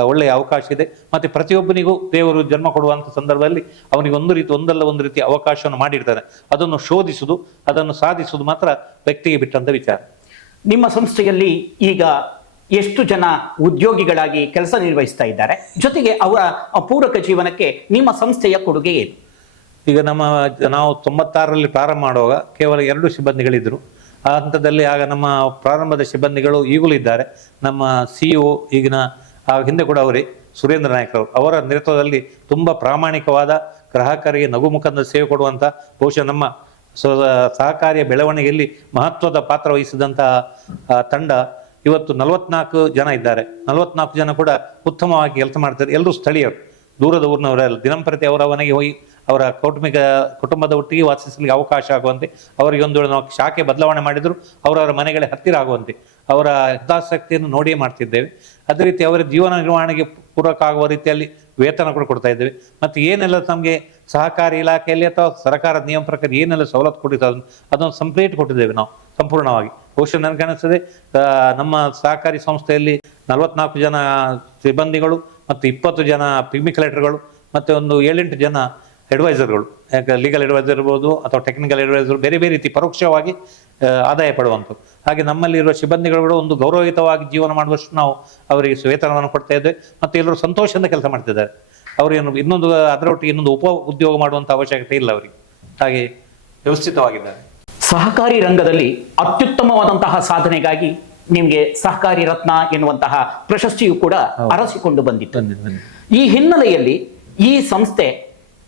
ಒಳ್ಳೆಯ ಅವಕಾಶ ಇದೆ. ಮತ್ತು ಪ್ರತಿಯೊಬ್ಬನಿಗೂ ದೇವರು ಜನ್ಮ ಕೊಡುವಂಥ ಸಂದರ್ಭದಲ್ಲಿ ಅವನಿಗೆ ಒಂದಲ್ಲ ಒಂದು ರೀತಿಯ ಅವಕಾಶವನ್ನು ಮಾಡಿರ್ತಾನೆ. ಅದನ್ನು ಶೋಧಿಸುವುದು, ಅದನ್ನು ಸಾಧಿಸುವುದು ಮಾತ್ರ ವ್ಯಕ್ತಿಗೆ ಬಿಟ್ಟಂತ ವಿಚಾರ. ನಿಮ್ಮ ಸಂಸ್ಥೆಯಲ್ಲಿ ಈಗ ಎಷ್ಟು ಜನ ಉದ್ಯೋಗಿಗಳಾಗಿ ಕೆಲಸ ನಿರ್ವಹಿಸ್ತಾ ಇದ್ದಾರೆ? ಜೊತೆಗೆ ಅವರ ಪೂರಕ ಜೀವನಕ್ಕೆ ನಿಮ್ಮ ಸಂಸ್ಥೆಯ ಕೊಡುಗೆ ಏನು? ಈಗ ನಾವು 96ರಲ್ಲಿ ಪ್ರಾರಂಭ ಮಾಡುವಾಗ ಕೇವಲ 2 ಸಿಬ್ಬಂದಿಗಳಿದ್ರು. ಆ ಹಂತದಲ್ಲಿ ಆಗ ನಮ್ಮ ಪ್ರಾರಂಭದ ಸಿಬ್ಬಂದಿಗಳು ಈಗಲೂ ಇದ್ದಾರೆ. ನಮ್ಮ CEO ಈಗಿನ ಹಿಂದೆ ಕೂಡ ಅವರೇ ಸುರೇಂದ್ರ ನಾಯ್ಕರವರು, ಅವರ ನೇತೃತ್ವದಲ್ಲಿ ತುಂಬ ಪ್ರಾಮಾಣಿಕವಾದ ಗ್ರಾಹಕರಿಗೆ ನಗುಮುಖದ ಸೇವೆ ಕೊಡುವಂಥ, ಬಹುಶಃ ನಮ್ಮ ಸಹಕಾರಿಯ ಬೆಳವಣಿಗೆಯಲ್ಲಿ ಮಹತ್ವದ ಪಾತ್ರ ವಹಿಸಿದಂತಹ ತಂಡ ಇವತ್ತು 44 ಜನ ಇದ್ದಾರೆ. 44 ಜನ ಕೂಡ ಉತ್ತಮವಾಗಿ ಕೆಲಸ ಮಾಡ್ತಾರೆ. ಎಲ್ಲರೂ ಸ್ಥಳೀಯರು, ದೂರದ ಊರಿನವರೆಲ್ಲ. ದಿನಂಪ್ರತಿ ಅವರ ಮನೆಗೆ ಹೋಗಿ ಅವರ ಕುಟುಂಬದ ಒಟ್ಟಿಗೆ ವಾಸಿಸಲಿಕ್ಕೆ ಅವಕಾಶ ಆಗುವಂತೆ, ಅವರಿಗೆ ಒಂದು ವೇಳೆ ನಾವು ಶಾಖೆ ಬದಲಾವಣೆ ಮಾಡಿದ್ರು ಅವರವರ ಮನೆಗಳೇ ಹತ್ತಿರ ಆಗುವಂತೆ ಅವರ ಹಿತಾಸಕ್ತಿಯನ್ನು ನೋಡಿಯೇ ಮಾಡ್ತಿದ್ದೇವೆ. ಅದೇ ರೀತಿ ಅವರ ಜೀವನ ನಿರ್ವಹಣೆಗೆ ಪೂರಕ ಆಗುವ ರೀತಿಯಲ್ಲಿ ವೇತನ ಕೂಡ ಕೊಡ್ತಾ ಇದ್ದೇವೆ. ಮತ್ತು ಏನೆಲ್ಲ ನಮಗೆ ಸಹಕಾರಿ ಇಲಾಖೆಯಲ್ಲಿ ಅಥವಾ ಸರ್ಕಾರದ ನಿಯಮ ಪ್ರಕಾರ ಏನೆಲ್ಲ ಸವಲತ್ತು ಕೊಟ್ಟಿದ್ದಾರೆ ಅದನ್ನು ಕಂಪ್ಲೀಟ್ ಕೊಟ್ಟಿದ್ದೇವೆ ನಾವು ಸಂಪೂರ್ಣವಾಗಿ. ಬಹುಶಃ ನನಗನ್ನಿಸ್ತದೆ ನಮ್ಮ ಸಹಕಾರಿ ಸಂಸ್ಥೆಯಲ್ಲಿ 44 ಜನ ಸಿಬ್ಬಂದಿಗಳು ಮತ್ತು 20 ಜನ ಪಿಗ್ಮಿ ಕಲೆಕ್ಟರ್ಗಳು ಮತ್ತು ಒಂದು 7-8 ಜನ ಅಡ್ವೈಸರ್ಗಳು, ಯಾಕೆ ಲೀಗಲ್ ಅಡ್ವೈಸರ್ ಇರ್ಬೋದು ಅಥವಾ ಟೆಕ್ನಿಕಲ್ ಅಡ್ವೈಸರ್, ಬೇರೆ ಬೇರೆ ರೀತಿ ಪರೋಕ್ಷವಾಗಿ ಆದಾಯ ಪಡುವಂಥದ್ದು. ಹಾಗೆ ನಮ್ಮಲ್ಲಿರುವ ಸಿಬ್ಬಂದಿಗಳು ಒಂದು ಗೌರವಯುತವಾಗಿ ಜೀವನ ಮಾಡುವಷ್ಟು ನಾವು ಅವರಿಗೆ ವೇತನವನ್ನು ಕೊಡ್ತಾ ಇದ್ದೇವೆ ಮತ್ತು ಎಲ್ಲರೂ ಸಂತೋಷದಿಂದ ಕೆಲಸ ಮಾಡ್ತಿದ್ದಾರೆ. ಅವರೇನು ಅದರೊಟ್ಟಿಗೆ ಇನ್ನೊಂದು ಉಪ ಉದ್ಯೋಗ ಮಾಡುವಂಥ ಅವಶ್ಯಕತೆ ಇಲ್ಲ ಅವರಿಗೆ. ಹಾಗೆ ವ್ಯವಸ್ಥಿತವಾಗಿದ್ದಾರೆ. ಸಹಕಾರಿ ರಂಗದಲ್ಲಿ ಅತ್ಯುತ್ತಮವಾದಂತಹ ಸಾಧನೆಗಾಗಿ ನಿಮಗೆ ಸಹಕಾರಿ ರತ್ನ ಎನ್ನುವಂತಹ ಪ್ರಶಸ್ತಿಯು ಕೂಡ ಅರಸಿಕೊಂಡು ಬಂದಿತ್ತು. ಈ ಹಿನ್ನೆಲೆಯಲ್ಲಿ ಈ ಸಂಸ್ಥೆ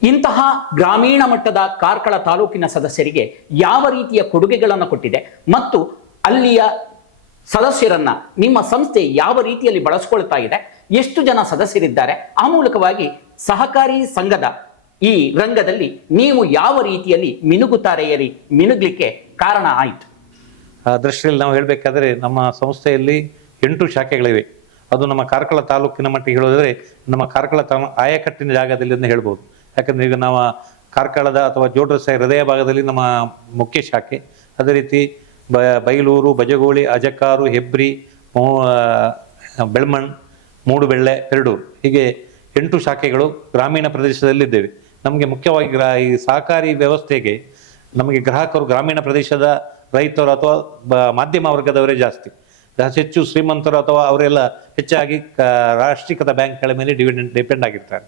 ಇಂತಹ ಗ್ರಾಮೀಣ ಮಟ್ಟದ ಕಾರ್ಕಳ ತಾಲೂಕಿನ ಸದಸ್ಯರಿಗೆ ಯಾವ ರೀತಿಯ ಕೊಡುಗೆಗಳನ್ನು ಕೊಟ್ಟಿದೆ ಮತ್ತು ಅಲ್ಲಿಯ ಸದಸ್ಯರನ್ನ ನಿಮ್ಮ ಸಂಸ್ಥೆ ಯಾವ ರೀತಿಯಲ್ಲಿ ಬಳಸ್ಕೊಳ್ತಾ ಇದೆ, ಎಷ್ಟು ಜನ ಸದಸ್ಯರಿದ್ದಾರೆ, ಆ ಮೂಲಕವಾಗಿ ಸಹಕಾರಿ ಸಂಘದ ಈ ರಂಗದಲ್ಲಿ ನೀವು ಯಾವ ರೀತಿಯಲ್ಲಿ ಮಿನುಗ್ಲಿಕ್ಕೆ ಕಾರಣ ಆಯಿತು? ಆ ದೃಷ್ಟಿಯಲ್ಲಿ ನಾವು ಹೇಳಬೇಕಾದ್ರೆ ನಮ್ಮ ಸಂಸ್ಥೆಯಲ್ಲಿ 8 ಶಾಖೆಗಳಿವೆ. ಅದು ನಮ್ಮ ಕಾರ್ಕಳ ತಾಲೂಕಿನ ಮಟ್ಟಿಗೆ ಹೇಳೋದಾದ್ರೆ ನಮ್ಮ ಕಾರ್ಕಳ ಆಯಕಟ್ಟಿನ ಜಾಗದಲ್ಲಿ ಅಂತ ಹೇಳ್ಬೋದು. ಯಾಕಂದ್ರೆ ಈಗ ನಾವು ಕಾರ್ಕಳದ ಅಥವಾ ಜೋಡ್ರಸಾಯಿ ಹೃದಯ ಭಾಗದಲ್ಲಿ ನಮ್ಮ ಮುಖ್ಯ ಶಾಖೆ, ಅದೇ ರೀತಿ ಬೈಲೂರು, ಬಜಗೋಳಿ, ಅಜಕಾರು, ಹೆಬ್ರಿ, ಬೆಳ್ಮಣ್, ಮೂಡುಬೆಳ್ಳೆ, ಪೆರಡೂರು, ಹೀಗೆ 8 ಶಾಖೆಗಳು ಗ್ರಾಮೀಣ ಪ್ರದೇಶದಲ್ಲಿದ್ದೇವೆ. ನಮಗೆ ಮುಖ್ಯವಾಗಿ ಈ ಸಹಕಾರಿ ವ್ಯವಸ್ಥೆಗೆ ನಮಗೆ ಗ್ರಾಹಕರು ಗ್ರಾಮೀಣ ಪ್ರದೇಶದ ರೈತರು ಅಥವಾ ಮಾಧ್ಯಮ ವರ್ಗದವರೇ ಜಾಸ್ತಿ ಹೆಚ್ಚು ಶ್ರೀಮಂತರು ಅಥವಾ ಅವರೆಲ್ಲ ಹೆಚ್ಚಾಗಿ ರಾಷ್ಟ್ರೀಕೃತ ಬ್ಯಾಂಕ್ಗಳ ಮೇಲೆ ಡಿಪೆಂಡ್ ಆಗಿರ್ತಾರೆ.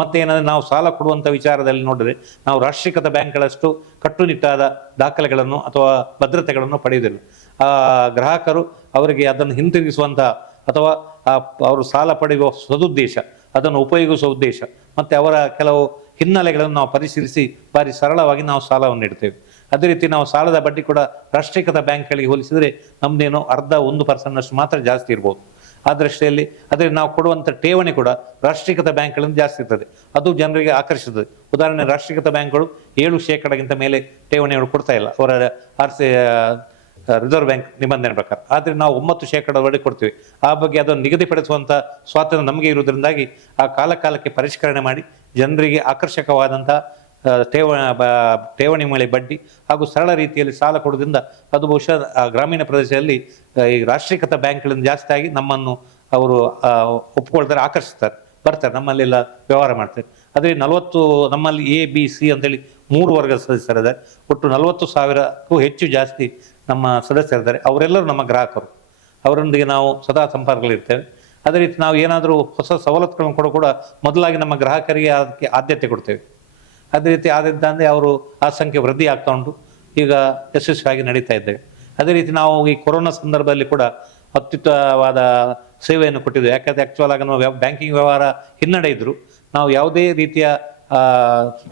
ಮತ್ತೆ ಏನಂದರೆ ನಾವು ಸಾಲ ಕೊಡುವಂಥ ವಿಚಾರದಲ್ಲಿ ನೋಡಿದ್ರೆ ನಾವು ರಾಷ್ಟ್ರೀಕೃತ ಬ್ಯಾಂಕ್ಗಳಷ್ಟು ಕಟ್ಟುನಿಟ್ಟಾದ ದಾಖಲೆಗಳನ್ನು ಅಥವಾ ಭದ್ರತೆಗಳನ್ನು ಪಡೆಯುವುದಿಲ್ಲ. ಆ ಗ್ರಾಹಕರು ಅವರಿಗೆ ಅದನ್ನು ಹಿಂತಿರುಗಿಸುವಂಥ ಅಥವಾ ಅವರು ಸಾಲ ಪಡೆಯುವ ಸದುದ್ದೇಶ, ಅದನ್ನು ಉಪಯೋಗಿಸುವ ಉದ್ದೇಶ ಮತ್ತು ಅವರ ಕೆಲವು ಹಿನ್ನೆಲೆಗಳನ್ನು ನಾವು ಪರಿಶೀಲಿಸಿ ಭಾರಿ ಸರಳವಾಗಿ ನಾವು ಸಾಲವನ್ನು ನೀಡ್ತೇವೆ. ಅದೇ ರೀತಿ ನಾವು ಸಾಲದ ಬಡ್ಡಿ ಕೂಡ ರಾಷ್ಟ್ರೀಕೃತ ಬ್ಯಾಂಕ್ಗಳಿಗೆ ಹೋಲಿಸಿದರೆ ನಮ್ಮದೇನೋ 1% ಮಾತ್ರ ಜಾಸ್ತಿ ಇರ್ಬೋದು. ಆ ದೃಷ್ಟಿಯಲ್ಲಿ ಅದೇ ನಾವು ಕೊಡುವಂಥ ಠೇವಣಿ ಕೂಡ ರಾಷ್ಟ್ರೀಕೃತ ಬ್ಯಾಂಕ್ಗಳಿಂದ ಜಾಸ್ತಿ ಇರ್ತದೆ. ಅದು ಜನರಿಗೆ ಆಕರ್ಷಿಸುತ್ತದೆ. ಉದಾಹರಣೆ, ರಾಷ್ಟ್ರೀಕೃತ ಬ್ಯಾಂಕ್ಗಳು 7% ಮೇಲೆ ಠೇವಣಿಗಳು ಕೊಡ್ತಾ ಇಲ್ಲ ಅವರ ರಿಸರ್ವ್ ಬ್ಯಾಂಕ್ ನಿಬಂಧನೆ ಪ್ರಕಾರ. ಆದರೆ ನಾವು 9% ಕೊಡ್ತೀವಿ. ಆ ಬಗ್ಗೆ ಅದನ್ನು ನಿಗದಿಪಡಿಸುವಂಥ ಸ್ವಾತಂತ್ರ್ಯ ನಮಗೆ ಇರುವುದರಿಂದಾಗಿ ಆ ಕಾಲಕ್ಕೆ ಪರಿಷ್ಕರಣೆ ಮಾಡಿ ಜನರಿಗೆ ಆಕರ್ಷಕವಾದಂಥ ಠೇವಣಿ ಮೇಲೆ ಬಡ್ಡಿ ಹಾಗೂ ಸರಳ ರೀತಿಯಲ್ಲಿ ಸಾಲ ಕೊಡೋದ್ರಿಂದ ಅದು ಬಹುಶಃ ಗ್ರಾಮೀಣ ಪ್ರದೇಶದಲ್ಲಿ ಈ ರಾಷ್ಟ್ರೀಕೃತ ಬ್ಯಾಂಕ್ಗಳಿಂದ ಜಾಸ್ತಿ ಆಗಿ ನಮ್ಮನ್ನು ಅವರು ಒಪ್ಕೊಳ್ತಾರೆ, ಆಕರ್ಷಿಸ್ತಾರೆ, ಬರ್ತಾರೆ, ನಮ್ಮಲ್ಲೆಲ್ಲ ವ್ಯವಹಾರ ಮಾಡ್ತಾರೆ. ಅದೇ ನಮ್ಮಲ್ಲಿ ABC ಅಂತೇಳಿ 3 ವರ್ಗದ ಸದಸ್ಯರಿದ್ದಾರೆ. ಒಟ್ಟು 40,000ಕ್ಕೂ ಹೆಚ್ಚು ಜಾಸ್ತಿ ನಮ್ಮ ಸದಸ್ಯರಿದ್ದಾರೆ. ಅವರೆಲ್ಲರೂ ನಮ್ಮ ಗ್ರಾಹಕರು. ಅವರೊಂದಿಗೆ ನಾವು ಸದಾ ಸಂಪರ್ಕದಲ್ಲಿರ್ತೇವೆ. ಅದೇ ರೀತಿ ನಾವು ಏನಾದರೂ ಹೊಸ ಸವಲತ್ತುಗಳನ್ನು ಕೂಡ ಮೊದಲಾಗಿ ನಮ್ಮ ಗ್ರಾಹಕರಿಗೆ ಅದಕ್ಕೆ ಆದ್ಯತೆ ಕೊಡ್ತೇವೆ. ಅದೇ ರೀತಿ ಆದಂತೆ ಅವರು ಆ ಸಂಖ್ಯೆ ವೃದ್ಧಿ ಆಗ್ತಾ ಉಂಟು. ಈಗ ಯಶಸ್ವಿಯಾಗಿ ನಡೀತಾ ಇದ್ದೇವೆ. ಅದೇ ರೀತಿ ನಾವು ಈ ಕೊರೋನಾ ಸಂದರ್ಭದಲ್ಲಿ ಕೂಡ ಅತ್ಯುತ್ತಮವಾದ ಸೇವೆಯನ್ನು ಕೊಟ್ಟಿದ್ದೇವೆ. ಯಾಕಂದರೆ ಆ್ಯಕ್ಚುಲ್ ಆಗಿ ನಮ್ಮ ಬ್ಯಾಂಕಿಂಗ್ ವ್ಯವಹಾರ ಹಿನ್ನಡೆ ಇದ್ದರೂ ನಾವು ಯಾವುದೇ ರೀತಿಯ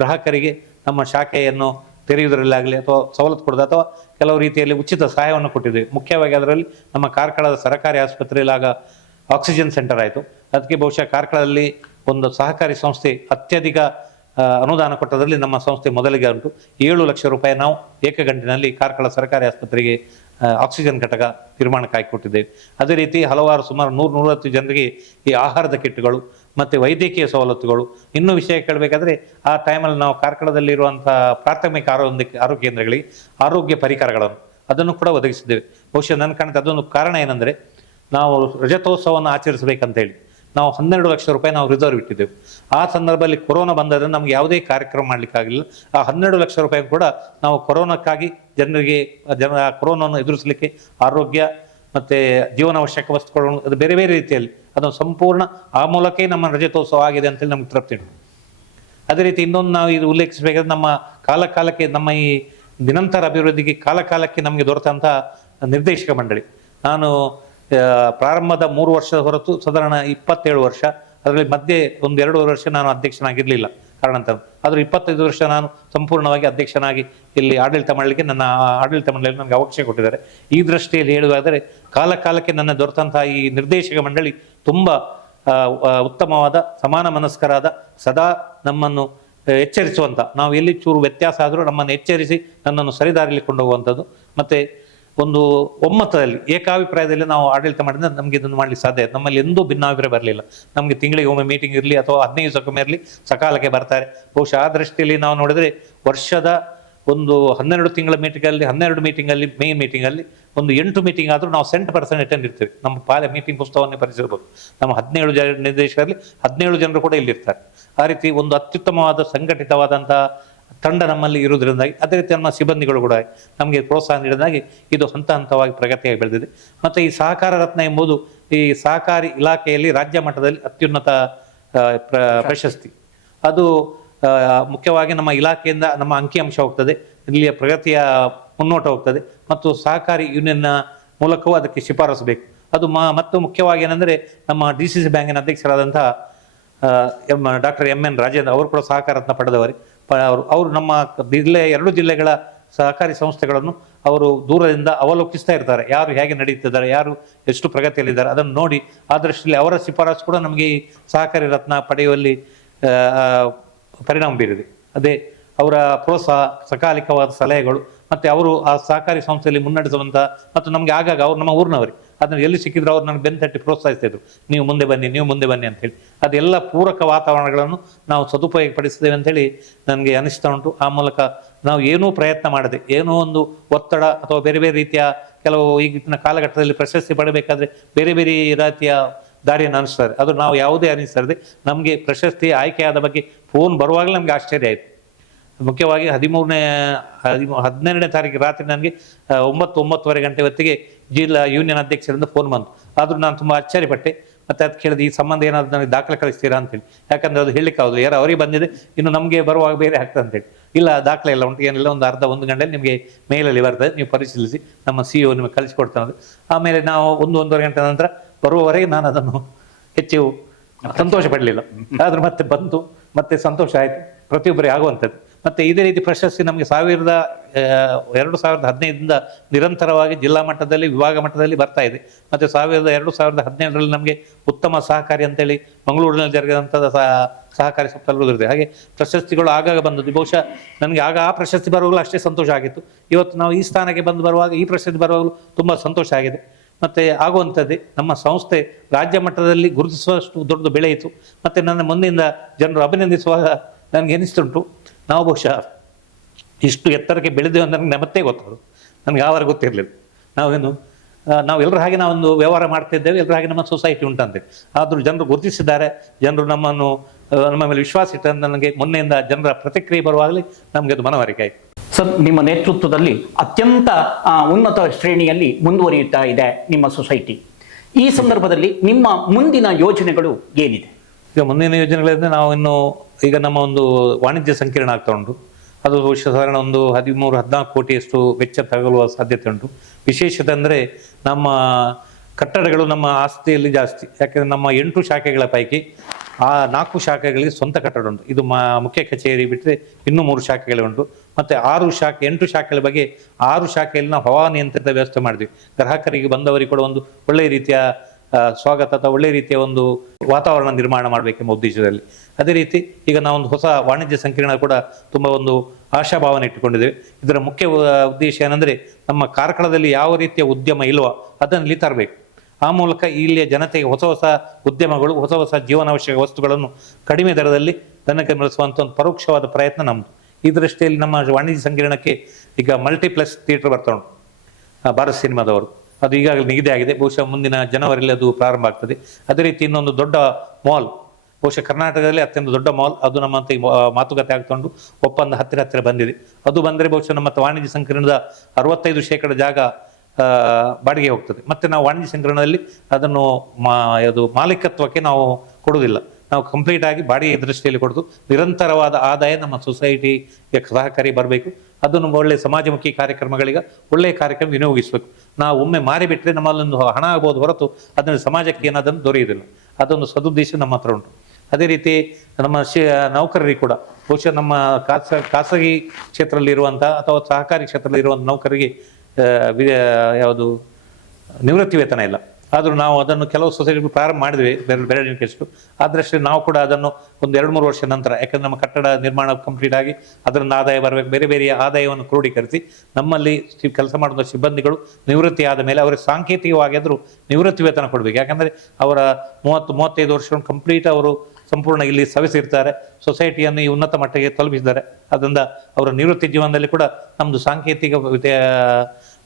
ಗ್ರಾಹಕರಿಗೆ ನಮ್ಮ ಶಾಖೆಯನ್ನು ತೆರೆಯುವುದರಲ್ಲಾಗಲಿ ಅಥವಾ ಸವಲತ್ತು ಕೊಡೋದು ಅಥವಾ ಕೆಲವು ರೀತಿಯಲ್ಲಿ ಉಚಿತ ಸಹಾಯವನ್ನು ಕೊಟ್ಟಿದ್ದೇವೆ. ಮುಖ್ಯವಾಗಿ ಅದರಲ್ಲಿ ನಮ್ಮ ಕಾರ್ಕಳದ ಸರ್ಕಾರಿ ಆಸ್ಪತ್ರೆಯಲ್ಲಿ ಆಗ ಆಕ್ಸಿಜನ್ ಸೆಂಟರ್ ಆಯಿತು. ಅದಕ್ಕೆ ಬಹುಶಃ ಕಾರ್ಕಳದಲ್ಲಿ ಒಂದು ಸಹಕಾರಿ ಸಂಸ್ಥೆ ಅತ್ಯಧಿಕ ಅನುದಾನ ಕೊಟ್ಟದಲ್ಲಿ ನಮ್ಮ ಸಂಸ್ಥೆ ಮೊದಲಿಗೆ ಉಂಟು. 7 ಲಕ್ಷ ರೂಪಾಯಿ ನಾವು ಏಕಗಂಟಿನಲ್ಲಿ ಕಾರ್ಕಳ ಸರ್ಕಾರಿ ಆಸ್ಪತ್ರೆಗೆ ಆಕ್ಸಿಜನ್ ಘಟಕ ನಿರ್ಮಾಣಕ್ಕೆ ಹಾಕಿಕೊಟ್ಟಿದ್ದೇವೆ. ಅದೇ ರೀತಿ ಹಲವಾರು ಸುಮಾರು 100-110 ಜನರಿಗೆ ಈ ಆಹಾರದ ಕಿಟ್ಗಳು ಮತ್ತು ವೈದ್ಯಕೀಯ ಸವಲತ್ತುಗಳು. ಇನ್ನೂ ವಿಷಯ ಕೇಳಬೇಕಾದ್ರೆ ಆ ಟೈಮಲ್ಲಿ ನಾವು ಕಾರ್ಕಳದಲ್ಲಿರುವಂಥ ಪ್ರಾಥಮಿಕ ಆರೋಗ್ಯ ಕೇಂದ್ರಗಳಿಗೆ ಆರೋಗ್ಯ ಪರಿಕರಗಳನ್ನು ಅದನ್ನು ಕೂಡ ಒದಗಿಸಿದ್ದೇವೆ. ಬಹುಶಃ ನನ್ನ ಕಾಣುತ್ತೆ ಅದೊಂದು ಕಾರಣ ಏನಂದರೆ, ನಾವು ರಜತೋತ್ಸವವನ್ನು ಆಚರಿಸಬೇಕಂತೇಳಿ ನಾವು 12 ಲಕ್ಷ ರೂಪಾಯಿ ನಾವು ರಿಸರ್ವ್ ಇಟ್ಟಿದ್ದೆವು. ಆ ಸಂದರ್ಭದಲ್ಲಿ ಕೊರೋನಾ ಬಂದರೆ ನಮ್ಗೆ ಯಾವುದೇ ಕಾರ್ಯಕ್ರಮ ಮಾಡಲಿಕ್ಕಾಗಲಿಲ್ಲ. ಆ 12 ಲಕ್ಷ ರೂಪಾಯಿ ಕೂಡ ನಾವು ಕೊರೋನಾಕ್ಕಾಗಿ ಜನರಿಗೆ ಕೊರೋನಾವನ್ನು ಎದುರಿಸಲಿಕ್ಕೆ ಆರೋಗ್ಯ ಮತ್ತು ಜೀವನಾವಶ್ಯಕ ವಸ್ತುಗಳನ್ನು ಅದು ಬೇರೆ ಬೇರೆ ರೀತಿಯಲ್ಲಿ ಅದನ್ನು ಸಂಪೂರ್ಣ ಆ ಮೂಲಕ ನಮ್ಮ ರಜತೋತ್ಸವ ಆಗಿದೆ ಅಂತೇಳಿ ನಮ್ಗೆ ತೃಪ್ತಿ ಉಂಟು. ಅದೇ ರೀತಿ ಇನ್ನೊಂದು ನಾವು ಇದು ಉಲ್ಲೇಖಿಸಬೇಕಾದ್ರೆ ನಮ್ಮ ಕಾಲಕ್ಕೆ ನಮ್ಮ ಈ ನಿರಂತರ ಅಭಿವೃದ್ಧಿಗೆ ಕಾಲಕ್ಕೆ ನಮಗೆ ದೊರೆತಂಥ ನಿರ್ದೇಶಕ ಮಂಡಳಿ, ನಾನು ಪ್ರಾರಂಭದ 3 ವರ್ಷದ ಹೊರತು ಸಾಧಾರಣ 27 ವರ್ಷ, ಅದರಲ್ಲಿ ಮಧ್ಯೆ 1-2 ವರ್ಷ ನಾನು ಅಧ್ಯಕ್ಷನಾಗಿರಲಿಲ್ಲ ಕಾರಣಾಂತರ. ಆದರೂ 25 ವರ್ಷ ನಾನು ಸಂಪೂರ್ಣವಾಗಿ ಅಧ್ಯಕ್ಷನಾಗಿ ಇಲ್ಲಿ ಆಡಳಿತ ಮಾಡಲಿಕ್ಕೆ ನನ್ನ ಆಡಳಿತ ಮಂಡಳಿಯಲ್ಲಿ ನನಗೆ ಅವಕಾಶ ಕೊಟ್ಟಿದ್ದಾರೆ. ಈ ದೃಷ್ಟಿಯಲ್ಲಿ ಹೇಳುವುದಾದರೆ ಕಾಲಕ್ಕೆ ನನ್ನ ದೊರೆತಂತಹ ಈ ನಿರ್ದೇಶಕ ಮಂಡಳಿ ತುಂಬ ಉತ್ತಮವಾದ ಸಮಾನ ಮನಸ್ಕರಾದ, ಸದಾ ನಮ್ಮನ್ನು ಎಚ್ಚರಿಸುವಂಥ, ನಾವು ಎಲ್ಲಿ ಚೂರು ವ್ಯತ್ಯಾಸ ಆದರೂ ನಮ್ಮನ್ನು ಎಚ್ಚರಿಸಿ ನನ್ನನ್ನು ಸರಿದಾರಿಯಲ್ಲಿ ಕೊಂಡೋಗುವಂಥದ್ದು. ಮತ್ತು ಒಂದು ಒಮ್ಮತದಲ್ಲಿ ಏಕಾಭಿಪ್ರಾಯದಲ್ಲಿ ನಾವು ಆಡಳಿತ ಮಾಡಿದ್ರೆ ನಮಗೆ ಇದನ್ನು ಮಾಡಲಿಕ್ಕೆ ಸಾಧ್ಯ. ನಮ್ಮಲ್ಲಿ ಎಂದೂ ಭಿನ್ನಾಭಿಪ್ರಾಯ ಬರಲಿಲ್ಲ. ನಮಗೆ ತಿಂಗಳಿಗೆ ಒಮ್ಮೆ ಮೀಟಿಂಗ್ ಇರಲಿ ಅಥವಾ 15 ದಿವಸಕ್ಕೊಮ್ಮೆ ಇರಲಿ ಸಕಾಲಕ್ಕೆ ಬರ್ತಾರೆ. ಬಹುಶಃ ಆ ದೃಷ್ಟಿಯಲ್ಲಿ ನಾವು ನೋಡಿದರೆ ವರ್ಷದ ಒಂದು 12 ತಿಂಗಳ ಮೀಟಿಂಗಲ್ಲಿ 12 ಮೀಟಿಂಗಲ್ಲಿ ಮೇನ್ ಮೀಟಿಂಗಲ್ಲಿ ಒಂದು 8 ಮೀಟಿಂಗ್ ಆದರೂ ನಾವು 100% ಅಟೆಂಡ್ ಇರ್ತೀವಿ. ನಮ್ಮ ಪಾಲೆ ಮೀಟಿಂಗ್ ಪುಸ್ತಕವನ್ನೇ ಪರಿಶೀಲಿಸಬಹುದು. ನಮ್ಮ 17 ನಿರ್ದೇಶಕರಲ್ಲಿ 17 ಜನರು ಕೂಡ ಇಲ್ಲಿರ್ತಾರೆ. ಆ ರೀತಿ ಒಂದು ಅತ್ಯುತ್ತಮವಾದ ಸಂಘಟಿತವಾದಂಥ ತಂಡ ನಮ್ಮಲ್ಲಿ ಇರುವುದರಿಂದಾಗಿ, ಅದೇ ರೀತಿ ನಮ್ಮ ಸಿಬ್ಬಂದಿಗಳು ಕೂಡ ನಮಗೆ ಪ್ರೋತ್ಸಾಹ ನೀಡಿದಾಗಿ ಇದು ಹಂತವಾಗಿ ಪ್ರಗತಿಯಾಗಿ ಬೆಳೆದಿದೆ. ಮತ್ತು ಈ ಸಹಕಾರ ರತ್ನ ಎಂಬುದು ಈ ಸಹಕಾರಿ ಇಲಾಖೆಯಲ್ಲಿ ರಾಜ್ಯ ಮಟ್ಟದಲ್ಲಿ ಅತ್ಯುನ್ನತ ಪ್ರಶಸ್ತಿ. ಅದು ಮುಖ್ಯವಾಗಿ ನಮ್ಮ ಇಲಾಖೆಯಿಂದ ನಮ್ಮ ಅಂಕಿಅಂಶ ಹೋಗ್ತದೆ, ಇಲ್ಲಿಯ ಪ್ರಗತಿಯ ಮುನ್ನೋಟ ಹೋಗ್ತದೆ ಮತ್ತು ಸಹಕಾರಿ ಯೂನಿಯನ್ನ ಮೂಲಕವೂ ಅದಕ್ಕೆ ಶಿಫಾರಸು ಬೇಕು. ಅದು ಮತ್ತು ಮುಖ್ಯವಾಗಿ ಏನಂದರೆ ನಮ್ಮ DCC ಬ್ಯಾಂಕಿನ ಅಧ್ಯಕ್ಷರಾದಂತಹ ಡಾಕ್ಟರ್ MN ರಾಜೇಂದ್ರ ಅವರು ಕೂಡ ಸಹಕಾರ ರತ್ನ ಪಡೆದವರು. ಅವರು ನಮ್ಮ ಜಿಲ್ಲೆಯ 2 ಜಿಲ್ಲೆಗಳ ಸಹಕಾರಿ ಸಂಸ್ಥೆಗಳನ್ನು ಅವರು ದೂರದಿಂದ ಅವಲೋಕಿಸ್ತಾ ಇರ್ತಾರೆ. ಯಾರು ಹೇಗೆ ನಡೀತಿದ್ದಾರೆ, ಯಾರು ಎಷ್ಟು ಪ್ರಗತಿಯಲ್ಲಿದ್ದಾರೆ ಅದನ್ನು ನೋಡಿ ಆ ದೃಷ್ಟಿಯಲ್ಲಿ ಅವರ ಶಿಫಾರಸು ಕೂಡ ನಮಗೆ ಈ ಸಹಕಾರಿ ರತ್ನ ಪಡೆಯುವಲ್ಲಿ ಪರಿಣಾಮ ಬೀರಿದೆ. ಅದೇ ಅವರ ಪ್ರೋತ್ಸಾಹ, ಸಕಾಲಿಕವಾದ ಸಲಹೆಗಳು ಮತ್ತು ಅವರು ಆ ಸಹಕಾರಿ ಸಂಸ್ಥೆಯಲ್ಲಿ ಮುನ್ನಡೆಸುವಂಥ ಮತ್ತು ನಮಗೆ ಆಗಾಗ ಅವ್ರು ನಮ್ಮ ಊರಿನವರೇ ಅದನ್ನು ಎಲ್ಲಿ ಸಿಕ್ಕಿದ್ರು ಅವ್ರು ನನಗೆ ಬೆನ್ನು ತಟ್ಟಿ ಪ್ರೋತ್ಸಾಹಿಸ್ತಿದ್ರು, ನೀವು ಮುಂದೆ ಬನ್ನಿ ಅಂತೇಳಿ. ಅದೆಲ್ಲ ಪೂರಕ ವಾತಾವರಣಗಳನ್ನು ನಾವು ಸದುಪಯೋಗಪಡಿಸಿದ್ದೇವೆ ಅಂತೇಳಿ ನನಗೆ ಅನಿಸ್ತಾ ಉಂಟು. ಆ ಮೂಲಕ ನಾವು ಏನೂ ಪ್ರಯತ್ನ ಮಾಡದೆ, ಏನೋ ಒಂದು ಒತ್ತಡ ಅಥವಾ ಬೇರೆ ಬೇರೆ ರೀತಿಯ ಕೆಲವು ಈಗಿನ ಕಾಲಘಟ್ಟದಲ್ಲಿ ಪ್ರಶಸ್ತಿ ಪಡಬೇಕಾದ್ರೆ ಬೇರೆ ಬೇರೆ ರೀತಿಯ ದಾರಿಯನ್ನು ಅನಿಸ್ತಾರೆ. ಅದು ನಾವು ಯಾವುದೇ ಅನಿಸ್ತದೆ. ನಮಗೆ ಪ್ರಶಸ್ತಿ ಆಯ್ಕೆಯಾದ ಬಗ್ಗೆ ಫೋನ್ ಬರುವಾಗಲೇ ನಮಗೆ ಆಶ್ಚರ್ಯ ಆಯಿತು. ಮುಖ್ಯವಾಗಿ 12ನೇ ತಾರೀಕು ರಾತ್ರಿ ನನಗೆ 9-9:30 ಗಂಟೆ ಹೊತ್ತಿಗೆ ಜಿಲ್ಲಾ ಯೂನಿಯನ್ ಅಧ್ಯಕ್ಷರಿಂದ ಫೋನ್ ಬಂತು. ಆದರೂ ನಾನು ತುಂಬ ಆಶ್ಚರ್ಯಪಟ್ಟೆ. ಮತ್ತು ಅದು ಕೇಳಿದೆ, ಈ ಸಂಬಂಧ ಏನಾದರೂ ನನಗೆ ದಾಖಲೆ ಕಳಿಸ್ತೀರಾ ಅಂತೇಳಿ. ಯಾಕಂದರೆ ಅದು ಹೇಳಲಿಕ್ಕೆ ಹೌದು, ಯಾರು ಅವರಿಗೆ ಬಂದಿದೆ, ಇನ್ನು ನಮಗೆ ಬರುವಾಗ ಬೇರೆ ಆಗ್ತದೆ ಅಂತೇಳಿ. ಇಲ್ಲ, ದಾಖಲೆ ಎಲ್ಲ ಉಂಟು, ಏನಿಲ್ಲ, ಒಂದು ಅರ್ಧ 1 ಗಂಟೆಯಲ್ಲಿ ನಿಮಗೆ ಮೇಲಲ್ಲಿ ಬರ್ತದೆ, ನೀವು ಪರಿಶೀಲಿಸಿ ನಮ್ಮ CEO ನಿಮಗೆ ಕಳಿಸಿಕೊಡ್ತಾನದು. ಆಮೇಲೆ ನಾವು 1-1.5 ಗಂಟೆ ನಂತರ ಬರುವವರೆಗೆ ನಾನು ಅದನ್ನು ಹೆಚ್ಚು ಸಂತೋಷ ಪಡಲಿಲ್ಲ. ಆದರೂ ಮತ್ತೆ ಬಂತು, ಮತ್ತೆ ಸಂತೋಷ ಆಯಿತು, ಪ್ರತಿಯೊಬ್ಬರಿಗೆ ಆಗುವಂಥದ್ದು. ಮತ್ತು ಇದೇ ರೀತಿ ಪ್ರಶಸ್ತಿ ನಮಗೆ 2015ರಿಂದ ನಿರಂತರವಾಗಿ ಜಿಲ್ಲಾ ಮಟ್ಟದಲ್ಲಿ, ವಿಭಾಗ ಮಟ್ಟದಲ್ಲಿ ಬರ್ತಾ ಇದೆ. ಮತ್ತು 2017ರಲ್ಲಿ ನಮಗೆ ಉತ್ತಮ ಸಹಕಾರಿ ಅಂತೇಳಿ ಮಂಗಳೂರಿನಲ್ಲಿ ಜರುಗಿದಂಥದ್ದು ಸಹಕಾರಿ ಸಪ್ತಾಹ ಇರುತ್ತೆ. ಹಾಗೆ ಪ್ರಶಸ್ತಿಗಳು ಆಗಾಗ ಬಂದದ್ದು. ಬಹುಶಃ ನನಗೆ ಆಗ ಆ ಪ್ರಶಸ್ತಿ ಬರುವಾಗಲೂ ಅಷ್ಟೇ ಸಂತೋಷ ಆಗಿತ್ತು. ಇವತ್ತು ನಾವು ಈ ಸ್ಥಾನಕ್ಕೆ ಬರುವಾಗ ಈ ಪ್ರಶಸ್ತಿ ಬರುವಾಗಲೂ ತುಂಬ ಸಂತೋಷ ಆಗಿದೆ. ಮತ್ತು ಆಗುವಂಥದ್ದೇ ನಮ್ಮ ಸಂಸ್ಥೆ ರಾಜ್ಯ ಮಟ್ಟದಲ್ಲಿ ಗುರುತಿಸುವಷ್ಟು ದೊಡ್ಡ ಬೆಳೆಯಿತು. ಮತ್ತು ನನ್ನ ಮುಂದಿನ ಜನರು ಅಭಿನಂದಿಸುವಾಗ ನನಗೆ ಎನಿಸ್ತುಂಟು, ನಾವು ಬಹುಶಃ ಇಷ್ಟು ಎತ್ತರಕ್ಕೆ ಬೆಳೆದೇವೆ ಅಂತ ನನಗೆ ಮತ್ತೆ ಗೊತ್ತದು. ನನಗೆ ಆವಾಗ ಗೊತ್ತಿರಲಿಲ್ಲ. ನಾವು ಎಲ್ಲರ ಹಾಗೆ ನಾವೊಂದು ವ್ಯವಹಾರ ಮಾಡ್ತಿದ್ದೇವೆ, ಎಲ್ಲರ ಹಾಗೆ ನಮ್ಮ ಸೊಸೈಟಿ ಉಂಟಂತೇಳಿ. ಆದರೂ ಜನರು ಗುರುತಿಸಿದ್ದಾರೆ, ಜನರು ನಮ್ಮ ಮೇಲೆ ವಿಶ್ವಾಸ ಇಟ್ಟ ನನಗೆ ಮೊನ್ನೆಯಿಂದ ಜನರ ಪ್ರತಿಕ್ರಿಯೆ ಬರುವಾಗಲೇ ನಮಗೆ ಅದು ಮನವರಿಕೆ ಆಯಿತು. ಸರ್, ನಿಮ್ಮ ನೇತೃತ್ವದಲ್ಲಿ ಅತ್ಯಂತ ಉನ್ನತ ಶ್ರೇಣಿಯಲ್ಲಿ ಮುಂದುವರಿಯುತ್ತಾ ಇದೆ ನಿಮ್ಮ ಸೊಸೈಟಿ. ಈ ಸಂದರ್ಭದಲ್ಲಿ ನಿಮ್ಮ ಮುಂದಿನ ಯೋಜನೆಗಳು ಏನಿದೆ? ಈಗ ಮುಂದಿನ ಯೋಜನೆಗಳಿಂದ ನಾವು ಈಗ ನಮ್ಮ ಒಂದು ವಾಣಿಜ್ಯ ಸಂಕೀರ್ಣ ಆಗ್ತಾ ಉಂಟು. ಅದು ಸಾಧಾರಣ ಒಂದು 13-14 ಕೋಟಿಯಷ್ಟು ವೆಚ್ಚ ತಗಲುವ ಸಾಧ್ಯತೆ ಉಂಟು. ವಿಶೇಷತೆ ಅಂದರೆ ನಮ್ಮ ಕಟ್ಟಡಗಳು ನಮ್ಮ ಆಸ್ತಿಯಲ್ಲಿ ಜಾಸ್ತಿ. ಯಾಕೆಂದರೆ ನಮ್ಮ 8 ಶಾಖೆಗಳ ಪೈಕಿ ಆ 4 ಶಾಖೆಗಳಿಗೆ ಸ್ವಂತ ಕಟ್ಟಡ ಉಂಟು. ಇದು ಮುಖ್ಯ ಕಚೇರಿ ಬಿಟ್ಟರೆ ಇನ್ನೂ 3 ಶಾಖೆಗಳು ಉಂಟು. ಮತ್ತು 8 ಶಾಖೆಗಳ ಬಗ್ಗೆ 6 ಶಾಖೆಯಲ್ಲಿ ನಾವು ಹವಾನಿಯಂತ್ರಿತ ವ್ಯವಸ್ಥೆ ಮಾಡಿದ್ವಿ. ಗ್ರಾಹಕರಿಗೆ ಬಂದವರಿಗೆ ಕೂಡ ಒಂದು ಒಳ್ಳೆಯ ರೀತಿಯ ಸ್ವಾಗತ ಅಥವಾ ಒಳ್ಳೆ ರೀತಿಯ ಒಂದು ವಾತಾವರಣ ನಿರ್ಮಾಣ ಮಾಡಬೇಕೆಂಬ ಉದ್ದೇಶದಲ್ಲಿ. ಅದೇ ರೀತಿ ಈಗ ನಾವೊಂದು ಹೊಸ ವಾಣಿಜ್ಯ ಸಂಕೀರ್ಣ ಕೂಡ ತುಂಬ ಒಂದು ಆಶಾಭಾವನೆ ಇಟ್ಟುಕೊಂಡಿದ್ದೇವೆ. ಇದರ ಮುಖ್ಯ ಉದ್ದೇಶ ಏನಂದರೆ ನಮ್ಮ ಕಾರ್ಕಳದಲ್ಲಿ ಯಾವ ರೀತಿಯ ಉದ್ಯಮ ಇಲ್ವೋ ಅದನ್ನು ಇಲ್ಲಿ ತರಬೇಕು. ಆ ಮೂಲಕ ಇಲ್ಲಿಯ ಜನತೆಗೆ ಹೊಸ ಹೊಸ ಉದ್ಯಮಗಳು, ಹೊಸ ಹೊಸ ಜೀವನಾವಶ್ಯಕ ವಸ್ತುಗಳನ್ನು ಕಡಿಮೆ ದರದಲ್ಲಿ ಜನಕ್ಕೆ ಬೆಳೆಸುವಂಥ ಒಂದು ಪರೋಕ್ಷವಾದ ಪ್ರಯತ್ನ ನಮ್ಮದು. ಈ ದೃಷ್ಟಿಯಲ್ಲಿ ನಮ್ಮ ವಾಣಿಜ್ಯ ಸಂಕೀರ್ಣಕ್ಕೆ ಈಗ ಮಲ್ಟಿಪ್ಲೆಕ್ಸ್ ಥಿಯೇಟರ್ ಬರ್ತಾ ಉಂಟು, ಭಾರತ್ ಸಿನಿಮಾದವರು. ಅದು ಈಗಾಗಲೇ ನಿಗದಿ ಆಗಿದೆ, ಬಹುಶಃ ಮುಂದಿನ ಜನವರಿಯಲ್ಲಿ ಅದು ಪ್ರಾರಂಭ ಆಗ್ತದೆ. ಅದೇ ರೀತಿ ಇನ್ನೊಂದು ದೊಡ್ಡ ಮಾಲ್, ಬಹುಶಃ ಕರ್ನಾಟಕದಲ್ಲಿ ಅತ್ಯಂತ ದೊಡ್ಡ ಮಾಲ್, ಅದು ನಮ್ಮ ಮಾತುಕತೆ ಆಗ್ತೊಂಡು ಒಪ್ಪಂದ ಹತ್ತಿರ ಬಂದಿದೆ. ಅದು ಬಂದರೆ ಬಹುಶಃ ನಮ್ಮ ವಾಣಿಜ್ಯ ಸಂಕೀರ್ಣದ 65% ಜಾಗ ಬಾಡಿಗೆ ಹೋಗ್ತದೆ. ಮತ್ತು ನಾವು ವಾಣಿಜ್ಯ ಸಂಕೀರ್ಣದಲ್ಲಿ ಅದನ್ನು ಅದು ಮಾಲೀಕತ್ವಕ್ಕೆ ನಾವು ಕೊಡುವುದಿಲ್ಲ, ನಾವು ಕಂಪ್ಲೀಟ್ ಆಗಿ ಬಾಡಿಗೆ ದೃಷ್ಟಿಯಲ್ಲಿ ಕೊಡೋದು. ನಿರಂತರವಾದ ಆದಾಯ ನಮ್ಮ ಸೊಸೈಟಿಗೆ ಸಹಕಾರಿ ಬರಬೇಕು. ಅದನ್ನು ಒಳ್ಳೆಯ ಸಮಾಜಮುಖಿ ಕಾರ್ಯಕ್ರಮಗಳಿಗೆ ಒಳ್ಳೆಯ ಕಾರ್ಯಕ್ರಮ ವಿನಿಯೋಗಿಸಬೇಕು. ನಾವು ಒಮ್ಮೆ ಮಾರಿಬಿಟ್ರೆ ನಮ್ಮಲ್ಲೊಂದು ಹಣ ಆಗ್ಬೋದು ಹೊರತು ಅದನ್ನು ಸಮಾಜಕ್ಕೆ ಏನಾದನ್ನು ದೊರೆಯುವುದಿಲ್ಲ. ಅದೊಂದು ಸದುದ್ದೇಶ ನಮ್ಮ ಹತ್ರ ಉಂಟು. ಅದೇ ರೀತಿ ನಮ್ಮ ನೌಕರರಿಗೆ ಕೂಡ ಬಹುಶಃ ನಮ್ಮ ಖಾಸಗಿ ಕ್ಷೇತ್ರದಲ್ಲಿ ಇರುವಂಥ ಅಥವಾ ಸಹಕಾರಿ ಕ್ಷೇತ್ರದಲ್ಲಿ ಇರುವಂಥ ನೌಕರಿಗೆ ಯಾವುದು ನಿವೃತ್ತಿ ವೇತನ ಇಲ್ಲ. ಆದರೂ ನಾವು ಅದನ್ನು ಕೆಲವು ಸೊಸೈಟಿಗಳು ಪ್ರಾರಂಭ ಮಾಡಿದ್ವಿ ಬೆರಳಿಕೆಷ್ಟು. ಆದರಷ್ಟೇ ನಾವು ಕೂಡ ಅದನ್ನು ಒಂದು 2-3 ವರ್ಷ ನಂತರ, ಯಾಕಂದರೆ ನಮ್ಮ ಕಟ್ಟಡ ನಿರ್ಮಾಣ ಕಂಪ್ಲೀಟ್ ಆಗಿ ಅದರಿಂದ ಆದಾಯ ಬರಬೇಕು, ಬೇರೆ ಬೇರೆ ಆದಾಯವನ್ನು ಕ್ರೋಢೀಕರಿಸಿ ನಮ್ಮಲ್ಲಿ ಕೆಲಸ ಮಾಡುವ ಸಿಬ್ಬಂದಿಗಳು ನಿವೃತ್ತಿ ಆದ ಮೇಲೆ ಅವರಿಗೆ ಸಾಂಕೇತಿಕವಾಗಿ ಆದರೂ ನಿವೃತ್ತಿ ವೇತನ ಕೊಡಬೇಕು. ಯಾಕಂದರೆ ಅವರ 30-35 ವರ್ಷ ಕಂಪ್ಲೀಟ್ ಅವರು ಸಂಪೂರ್ಣ ಇಲ್ಲಿ ಸವಿಸಿರ್ತಾರೆ, ಸೊಸೈಟಿಯನ್ನು ಈ ಉನ್ನತ ಮಟ್ಟಿಗೆ ತಲುಪಿಸಿದ್ದಾರೆ. ಅದರಿಂದ ಅವರ ನಿವೃತ್ತಿ ಜೀವನದಲ್ಲಿ ಕೂಡ ನಮ್ಮದು ಸಾಂಕೇತಿಕ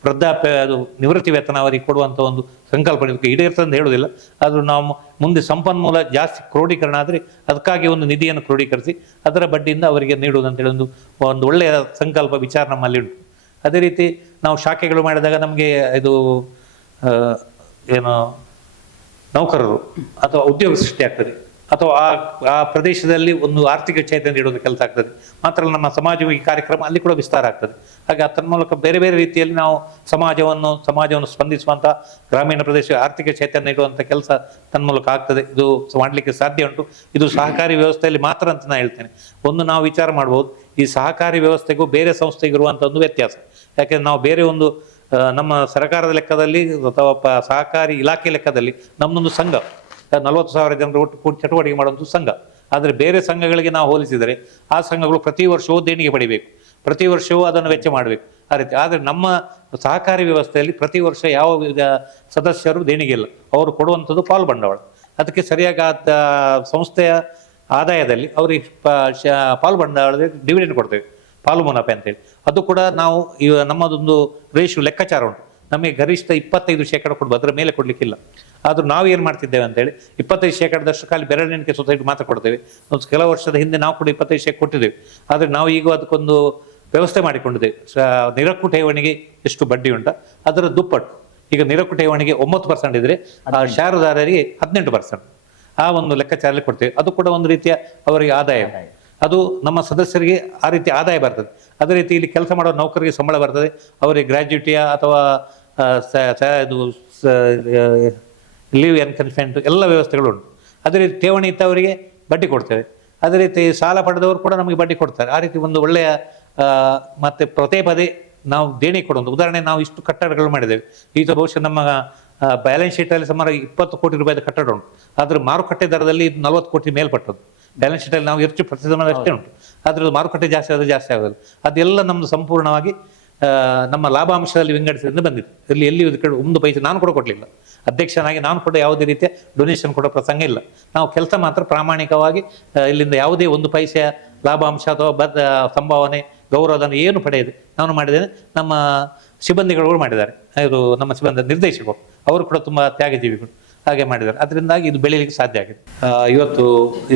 ವೃದ್ಧಾಪ್ಯ ಅದು ನಿವೃತ್ತಿ ವೇತನ ಅವರಿಗೆ ಕೊಡುವಂಥ ಒಂದು ಸಂಕಲ್ಪನೆ ಈಡೇರ್ತದೆ ಅಂತ ಹೇಳುವುದಿಲ್ಲ. ಆದರೂ ನಾವು ಮುಂದೆ ಸಂಪನ್ಮೂಲ ಜಾಸ್ತಿ ಕ್ರೋಢೀಕರಣ ಆದರೆ ಅದಕ್ಕಾಗಿ ಒಂದು ನಿಧಿಯನ್ನು ಕ್ರೋಢೀಕರಿಸಿ ಅದರ ಬಡ್ಡಿಯಿಂದ ಅವರಿಗೆ ನೀಡುವುದಂತೇಳಿ ಒಂದು ಒಳ್ಳೆಯ ಸಂಕಲ್ಪ ವಿಚಾರ ನಮ್ಮಲ್ಲಿ ಉಂಟು. ಅದೇ ರೀತಿ ನಾವು ಶಾಖೆಗಳು ಮಾಡಿದಾಗ ನಮಗೆ ಇದು ಏನು ನೌಕರರು ಅಥವಾ ಉದ್ಯೋಗ ಸೃಷ್ಟಿ ಆಗ್ತದೆ, ಅಥವಾ ಆ ಪ್ರದೇಶದಲ್ಲಿ ಒಂದು ಆರ್ಥಿಕ ಚೈತನ್ಯ ನೀಡೋದು ಕೆಲಸ ಆಗ್ತದೆ. ಮಾತ್ರ ನಮ್ಮ ಸಮಾಜವಾಗಿ ಕಾರ್ಯಕ್ರಮ ಅಲ್ಲಿ ಕೂಡ ವಿಸ್ತಾರ ಆಗ್ತದೆ. ಹಾಗೆ ಅದರ ಮೂಲಕ ಬೇರೆ ಬೇರೆ ರೀತಿಯಲ್ಲಿ ನಾವು ಸಮಾಜವನ್ನು ಸ್ಪಂದಿಸುವಂಥ ಗ್ರಾಮೀಣ ಪ್ರದೇಶ ಆರ್ಥಿಕ ಚೈತನ್ಯ ನೀಡುವಂಥ ಕೆಲಸ ತನ್ನ ಮೂಲಕ ಆಗ್ತದೆ. ಇದು ಮಾಡಲಿಕ್ಕೆ ಸಾಧ್ಯ ಉಂಟು. ಇದು ಸಹಕಾರಿ ವ್ಯವಸ್ಥೆಯಲ್ಲಿ ಮಾತ್ರ ಅಂತ ನಾನು ಹೇಳ್ತೇನೆ. ಒಂದು ನಾವು ವಿಚಾರ ಮಾಡ್ಬೋದು, ಈ ಸಹಕಾರಿ ವ್ಯವಸ್ಥೆಗೂ ಬೇರೆ ಸಂಸ್ಥೆಗೂ ಇರುವಂಥ ಒಂದು ವ್ಯತ್ಯಾಸ. ಯಾಕೆಂದ್ರೆ ನಾವು ಬೇರೆ ಒಂದು ನಮ್ಮ ಸರ್ಕಾರದ ಲೆಕ್ಕದಲ್ಲಿ ಅಥವಾ ಸಹಕಾರಿ ಇಲಾಖೆ ಲೆಕ್ಕದಲ್ಲಿ ನಮ್ಮದೊಂದು ಸಂಘ 40,000 ಜನರು ಒಟ್ಟು ಕೂಡಿ ಚಟುವಟಿಕೆ ಮಾಡುವಂಥ ಸಂಘ. ಆದರೆ ಬೇರೆ ಸಂಘಗಳಿಗೆ ನಾವು ಹೋಲಿಸಿದರೆ ಆ ಸಂಘಗಳು ಪ್ರತಿ ವರ್ಷವೂ ದೇಣಿಗೆ ಪಡಿಬೇಕು, ಪ್ರತಿ ವರ್ಷವೂ ಅದನ್ನು ವೆಚ್ಚ ಮಾಡಬೇಕು, ಆ ರೀತಿ. ಆದರೆ ನಮ್ಮ ಸಹಕಾರಿ ವ್ಯವಸ್ಥೆಯಲ್ಲಿ ಪ್ರತಿ ವರ್ಷ ಯಾವ ಸದಸ್ಯರು ದೇಣಿಗೆ ಇಲ್ಲ, ಅವರು ಕೊಡುವಂಥದ್ದು ಪಾಲು ಬಂಡವಾಳ. ಅದಕ್ಕೆ ಸರಿಯಾಗಿ ಸಂಸ್ಥೆಯ ಆದಾಯದಲ್ಲಿ ಅವರಿಗೆ ಪಾಲು ಬಂಡವಾಳದಲ್ಲಿ ಡಿವಿಡೆಂಡ್ ಕೊಡ್ತೇವೆ, ಪಾಲು ಮುನಾಫೆ ಅಂತೇಳಿ. ಅದು ಕೂಡ ನಾವು ನಮ್ಮದೊಂದು ರೇಷು ಲೆಕ್ಕಾಚಾರ ಉಂಟು. ನಮಗೆ ಗರಿಷ್ಠ 25% ಕೊಡ್ಬೋದು, ಅದರ ಮೇಲೆ ಕೊಡಲಿಕ್ಕಿಲ್ಲ. ಆದರೂ ನಾವು ಏನು ಮಾಡ್ತಿದ್ದೇವೆ ಅಂತೇಳಿ 25%ದಷ್ಟು ಖಾಲಿ ಬೆರಳಿನಿಕೆ ಸೊಸೈಟಿ ಮಾತ್ರ ಕೊಡ್ತೇವೆ. ಒಂದು ಕೆಲವು ವರ್ಷದ ಹಿಂದೆ ನಾವು ಕೂಡ 25% ಕೊಟ್ಟಿದ್ದೇವೆ. ಆದರೆ ನಾವು ಈಗ ಅದಕ್ಕೊಂದು ವ್ಯವಸ್ಥೆ ಮಾಡಿಕೊಂಡಿದ್ದೇವೆ. ನಿರಕ್ಕು ಠೇವಣಿಗೆ ಎಷ್ಟು ಬಡ್ಡಿ ಉಂಟ ಅದರ ದುಪ್ಪಟ್ಟು. ಈಗ ನಿರಕ್ಕು ಠೇವಣಿಗೆ 9% ಇದ್ದರೆ ಷೇರುದಾರರಿಗೆ 18% ಆ ಒಂದು ಲೆಕ್ಕಾಚಾರದಲ್ಲಿ ಕೊಡ್ತೇವೆ. ಅದು ಕೂಡ ಒಂದು ರೀತಿಯ ಅವರಿಗೆ ಆದಾಯ. ಅದು ನಮ್ಮ ಸದಸ್ಯರಿಗೆ ಆ ರೀತಿ ಆದಾಯ ಬರ್ತದೆ. ಅದೇ ರೀತಿ ಇಲ್ಲಿ ಕೆಲಸ ಮಾಡೋ ನೌಕರಿಗೆ ಸಂಬಳ ಬರ್ತದೆ, ಅವರಿಗೆ ಗ್ರ್ಯಾಜ್ಯುಟಿಯ ಅಥವಾ ಇದು ಲೀವ್ ಎನ್ಕನ್ಸೆಂಟ್ ಎಲ್ಲ ವ್ಯವಸ್ಥೆಗಳು ಉಂಟು. ಅದೇ ರೀತಿ ಠೇವಣಿ ಇದ್ದವರಿಗೆ ಬಡ್ಡಿ ಕೊಡ್ತೇವೆ. ಅದೇ ರೀತಿ ಸಾಲ ಪಡೆದವರು ಕೂಡ ನಮಗೆ ಬಡ್ಡಿ ಕೊಡ್ತಾರೆ. ಆ ರೀತಿ ಒಂದು ಒಳ್ಳೆಯ ಮತ್ತು ಪದೇ ನಾವು ದೇಣಿ ಕೊಡುವಂಥ ಉದಾಹರಣೆ, ನಾವು ಇಷ್ಟು ಕಟ್ಟಡಗಳು ಮಾಡಿದ್ದೇವೆ. ಈಗ ಬಹುಶಃ ನಮ್ಮ ಬ್ಯಾಲೆನ್ಸ್ ಶೀಟಲ್ಲಿ ಸುಮಾರು 20 ಕೋಟಿ ರೂಪಾಯಿದ ಕಟ್ಟಡ ಉಂಟು. ಆದರೆ ಮಾರುಕಟ್ಟೆ ದರದಲ್ಲಿ 40 ಕೋಟಿ ಮೇಲ್ಪಟ್ಟದ್ದು. ಬ್ಯಾಲೆನ್ಸ್ ಶೀಟಲ್ಲಿ ನಾವು ಹೆಚ್ಚು ಪ್ರತಿಶತ ಅಷ್ಟೇ ಉಂಟು, ಆದರೆ ಮಾರುಕಟ್ಟೆ ಜಾಸ್ತಿ ಆಗೋದು. ಅದೆಲ್ಲ ನಮ್ಮದು ಸಂಪೂರ್ಣವಾಗಿ ನಮ್ಮ ಲಾಭಾಂಶದಲ್ಲಿ ವಿಂಗಡಿಸಿದಿಂದ ಬಂದಿದೆ. ಎಲ್ಲಿ ಒಂದು ಪೈಸೆ ನಾನು ಕೂಡ ಕೊಡಲಿಲ್ಲ, ಅಧ್ಯಕ್ಷನಾಗಿ ನಾನು ಕೂಡ ಯಾವುದೇ ರೀತಿಯ ಡೊನೇಷನ್ ಕೊಡೋ ಪ್ರಸಂಗ ಇಲ್ಲ. ನಾವು ಕೆಲಸ ಮಾತ್ರ ಪ್ರಾಮಾಣಿಕವಾಗಿ ಇಲ್ಲಿಂದ ಯಾವುದೇ ಒಂದು ಪೈಸೆಯ ಲಾಭಾಂಶ ಅಥವಾ ಸಂಭಾವನೆ ಗೌರವಧನ ಏನು ಪಡೆಯದೆ ನಾನು ಮಾಡಿದ್ದೇನೆ. ನಮ್ಮ ಸಿಬ್ಬಂದಿಗಳು ಮಾಡಿದ್ದಾರೆ, ಇದು ನಮ್ಮ ಸಿಬ್ಬಂದಿ ನಿರ್ದೇಶಕರು ಅವರು ಕೂಡ ತುಂಬ ತ್ಯಾಗಜೀವಿಗಳು ಹಾಗೆ ಮಾಡಿದ್ದಾರೆ. ಅದರಿಂದಾಗಿ ಇದು ಬೆಳೀಲಿಕ್ಕೆ ಸಾಧ್ಯ ಆಗಿದೆ. ಇವತ್ತು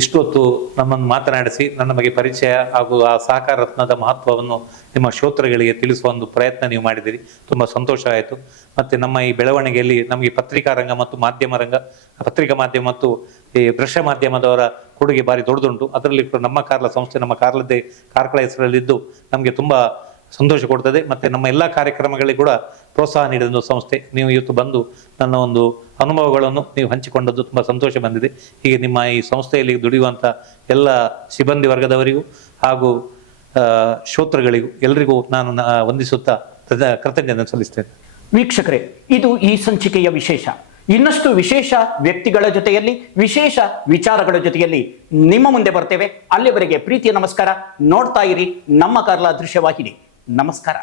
ಇಷ್ಟೊತ್ತು ನಮ್ಮನ್ನು ಮಾತನಾಡಿಸಿ ನನ್ನ ಬಗ್ಗೆ ಪರಿಚಯ ಹಾಗೂ ಆ ಸಹಕಾರ ರತ್ನದ ಮಹತ್ವವನ್ನು ನಿಮ್ಮ ಶ್ರೋತೃಗಳಿಗೆ ತಿಳಿಸುವ ಒಂದು ಪ್ರಯತ್ನ ನೀವು ಮಾಡಿದ್ದೀರಿ. ತುಂಬ ಸಂತೋಷ ಆಯಿತು. ಮತ್ತು ನಮ್ಮ ಈ ಬೆಳವಣಿಗೆಯಲ್ಲಿ ನಮಗೆ ಪತ್ರಿಕಾ ರಂಗ ಮತ್ತು ಮಾಧ್ಯಮ ರಂಗ, ಪತ್ರಿಕಾ ಮಾಧ್ಯಮ ಮತ್ತು ಈ ದೃಶ್ಯ ಮಾಧ್ಯಮದವರ ಕೊಡುಗೆ ಭಾರಿ ದೊಡ್ಡದುಂಟು. ಅದರಲ್ಲಿ ನಮ್ಮ ಕಾರ್ಲ ಸಂಸ್ಥೆ ನಮ್ಮ ಕಾರ್ಕಳ ಹೆಸರಲ್ಲಿದ್ದು ನಮಗೆ ತುಂಬ ಸಂತೋಷ ಕೊಡ್ತದೆ. ಮತ್ತು ನಮ್ಮ ಎಲ್ಲ ಕಾರ್ಯಕ್ರಮಗಳಿಗೆ ಕೂಡ ಪ್ರೋತ್ಸಾಹ ನೀಡಿದ ಸಂಸ್ಥೆ. ನೀವು ಇವತ್ತು ಬಂದು ನನ್ನ ಒಂದು ಅನುಭವಗಳನ್ನು ನೀವು ಹಂಚಿಕೊಂಡದ್ದು ತುಂಬ ಸಂತೋಷ ಬಂದಿದೆ. ಹೀಗೆ ನಿಮ್ಮ ಈ ಸಂಸ್ಥೆಯಲ್ಲಿ ದುಡಿಯುವಂಥ ಎಲ್ಲ ಸಿಬ್ಬಂದಿ ವರ್ಗದವರಿಗೂ ಹಾಗೂ ಶ್ರೋತೃಗಳಿಗೂ ಎಲ್ಲರಿಗೂ ನಾನು ವಂದಿಸುತ್ತಾ ಕೃತಜ್ಞತೆ ಸಲ್ಲಿಸ್ತೇನೆ. ವೀಕ್ಷಕರೇ, ಇದು ಈ ಸಂಚಿಕೆಯ ವಿಶೇಷ. ಇನ್ನಷ್ಟು ವಿಶೇಷ ವ್ಯಕ್ತಿಗಳ ಜೊತೆಯಲ್ಲಿ ವಿಶೇಷ ವಿಚಾರಗಳ ಜೊತೆಯಲ್ಲಿ ನಿಮ್ಮ ಮುಂದೆ ಬರ್ತೇವೆ. ಅಲ್ಲಿವರೆಗೆ ಪ್ರೀತಿಯ ನಮಸ್ಕಾರ. ನೋಡ್ತಾ ಇರಿ ನಮ್ಮ ಕಾರ್ಲ ದೃಶ್ಯವಾಹಿನಿ. ನಮಸ್ಕಾರ.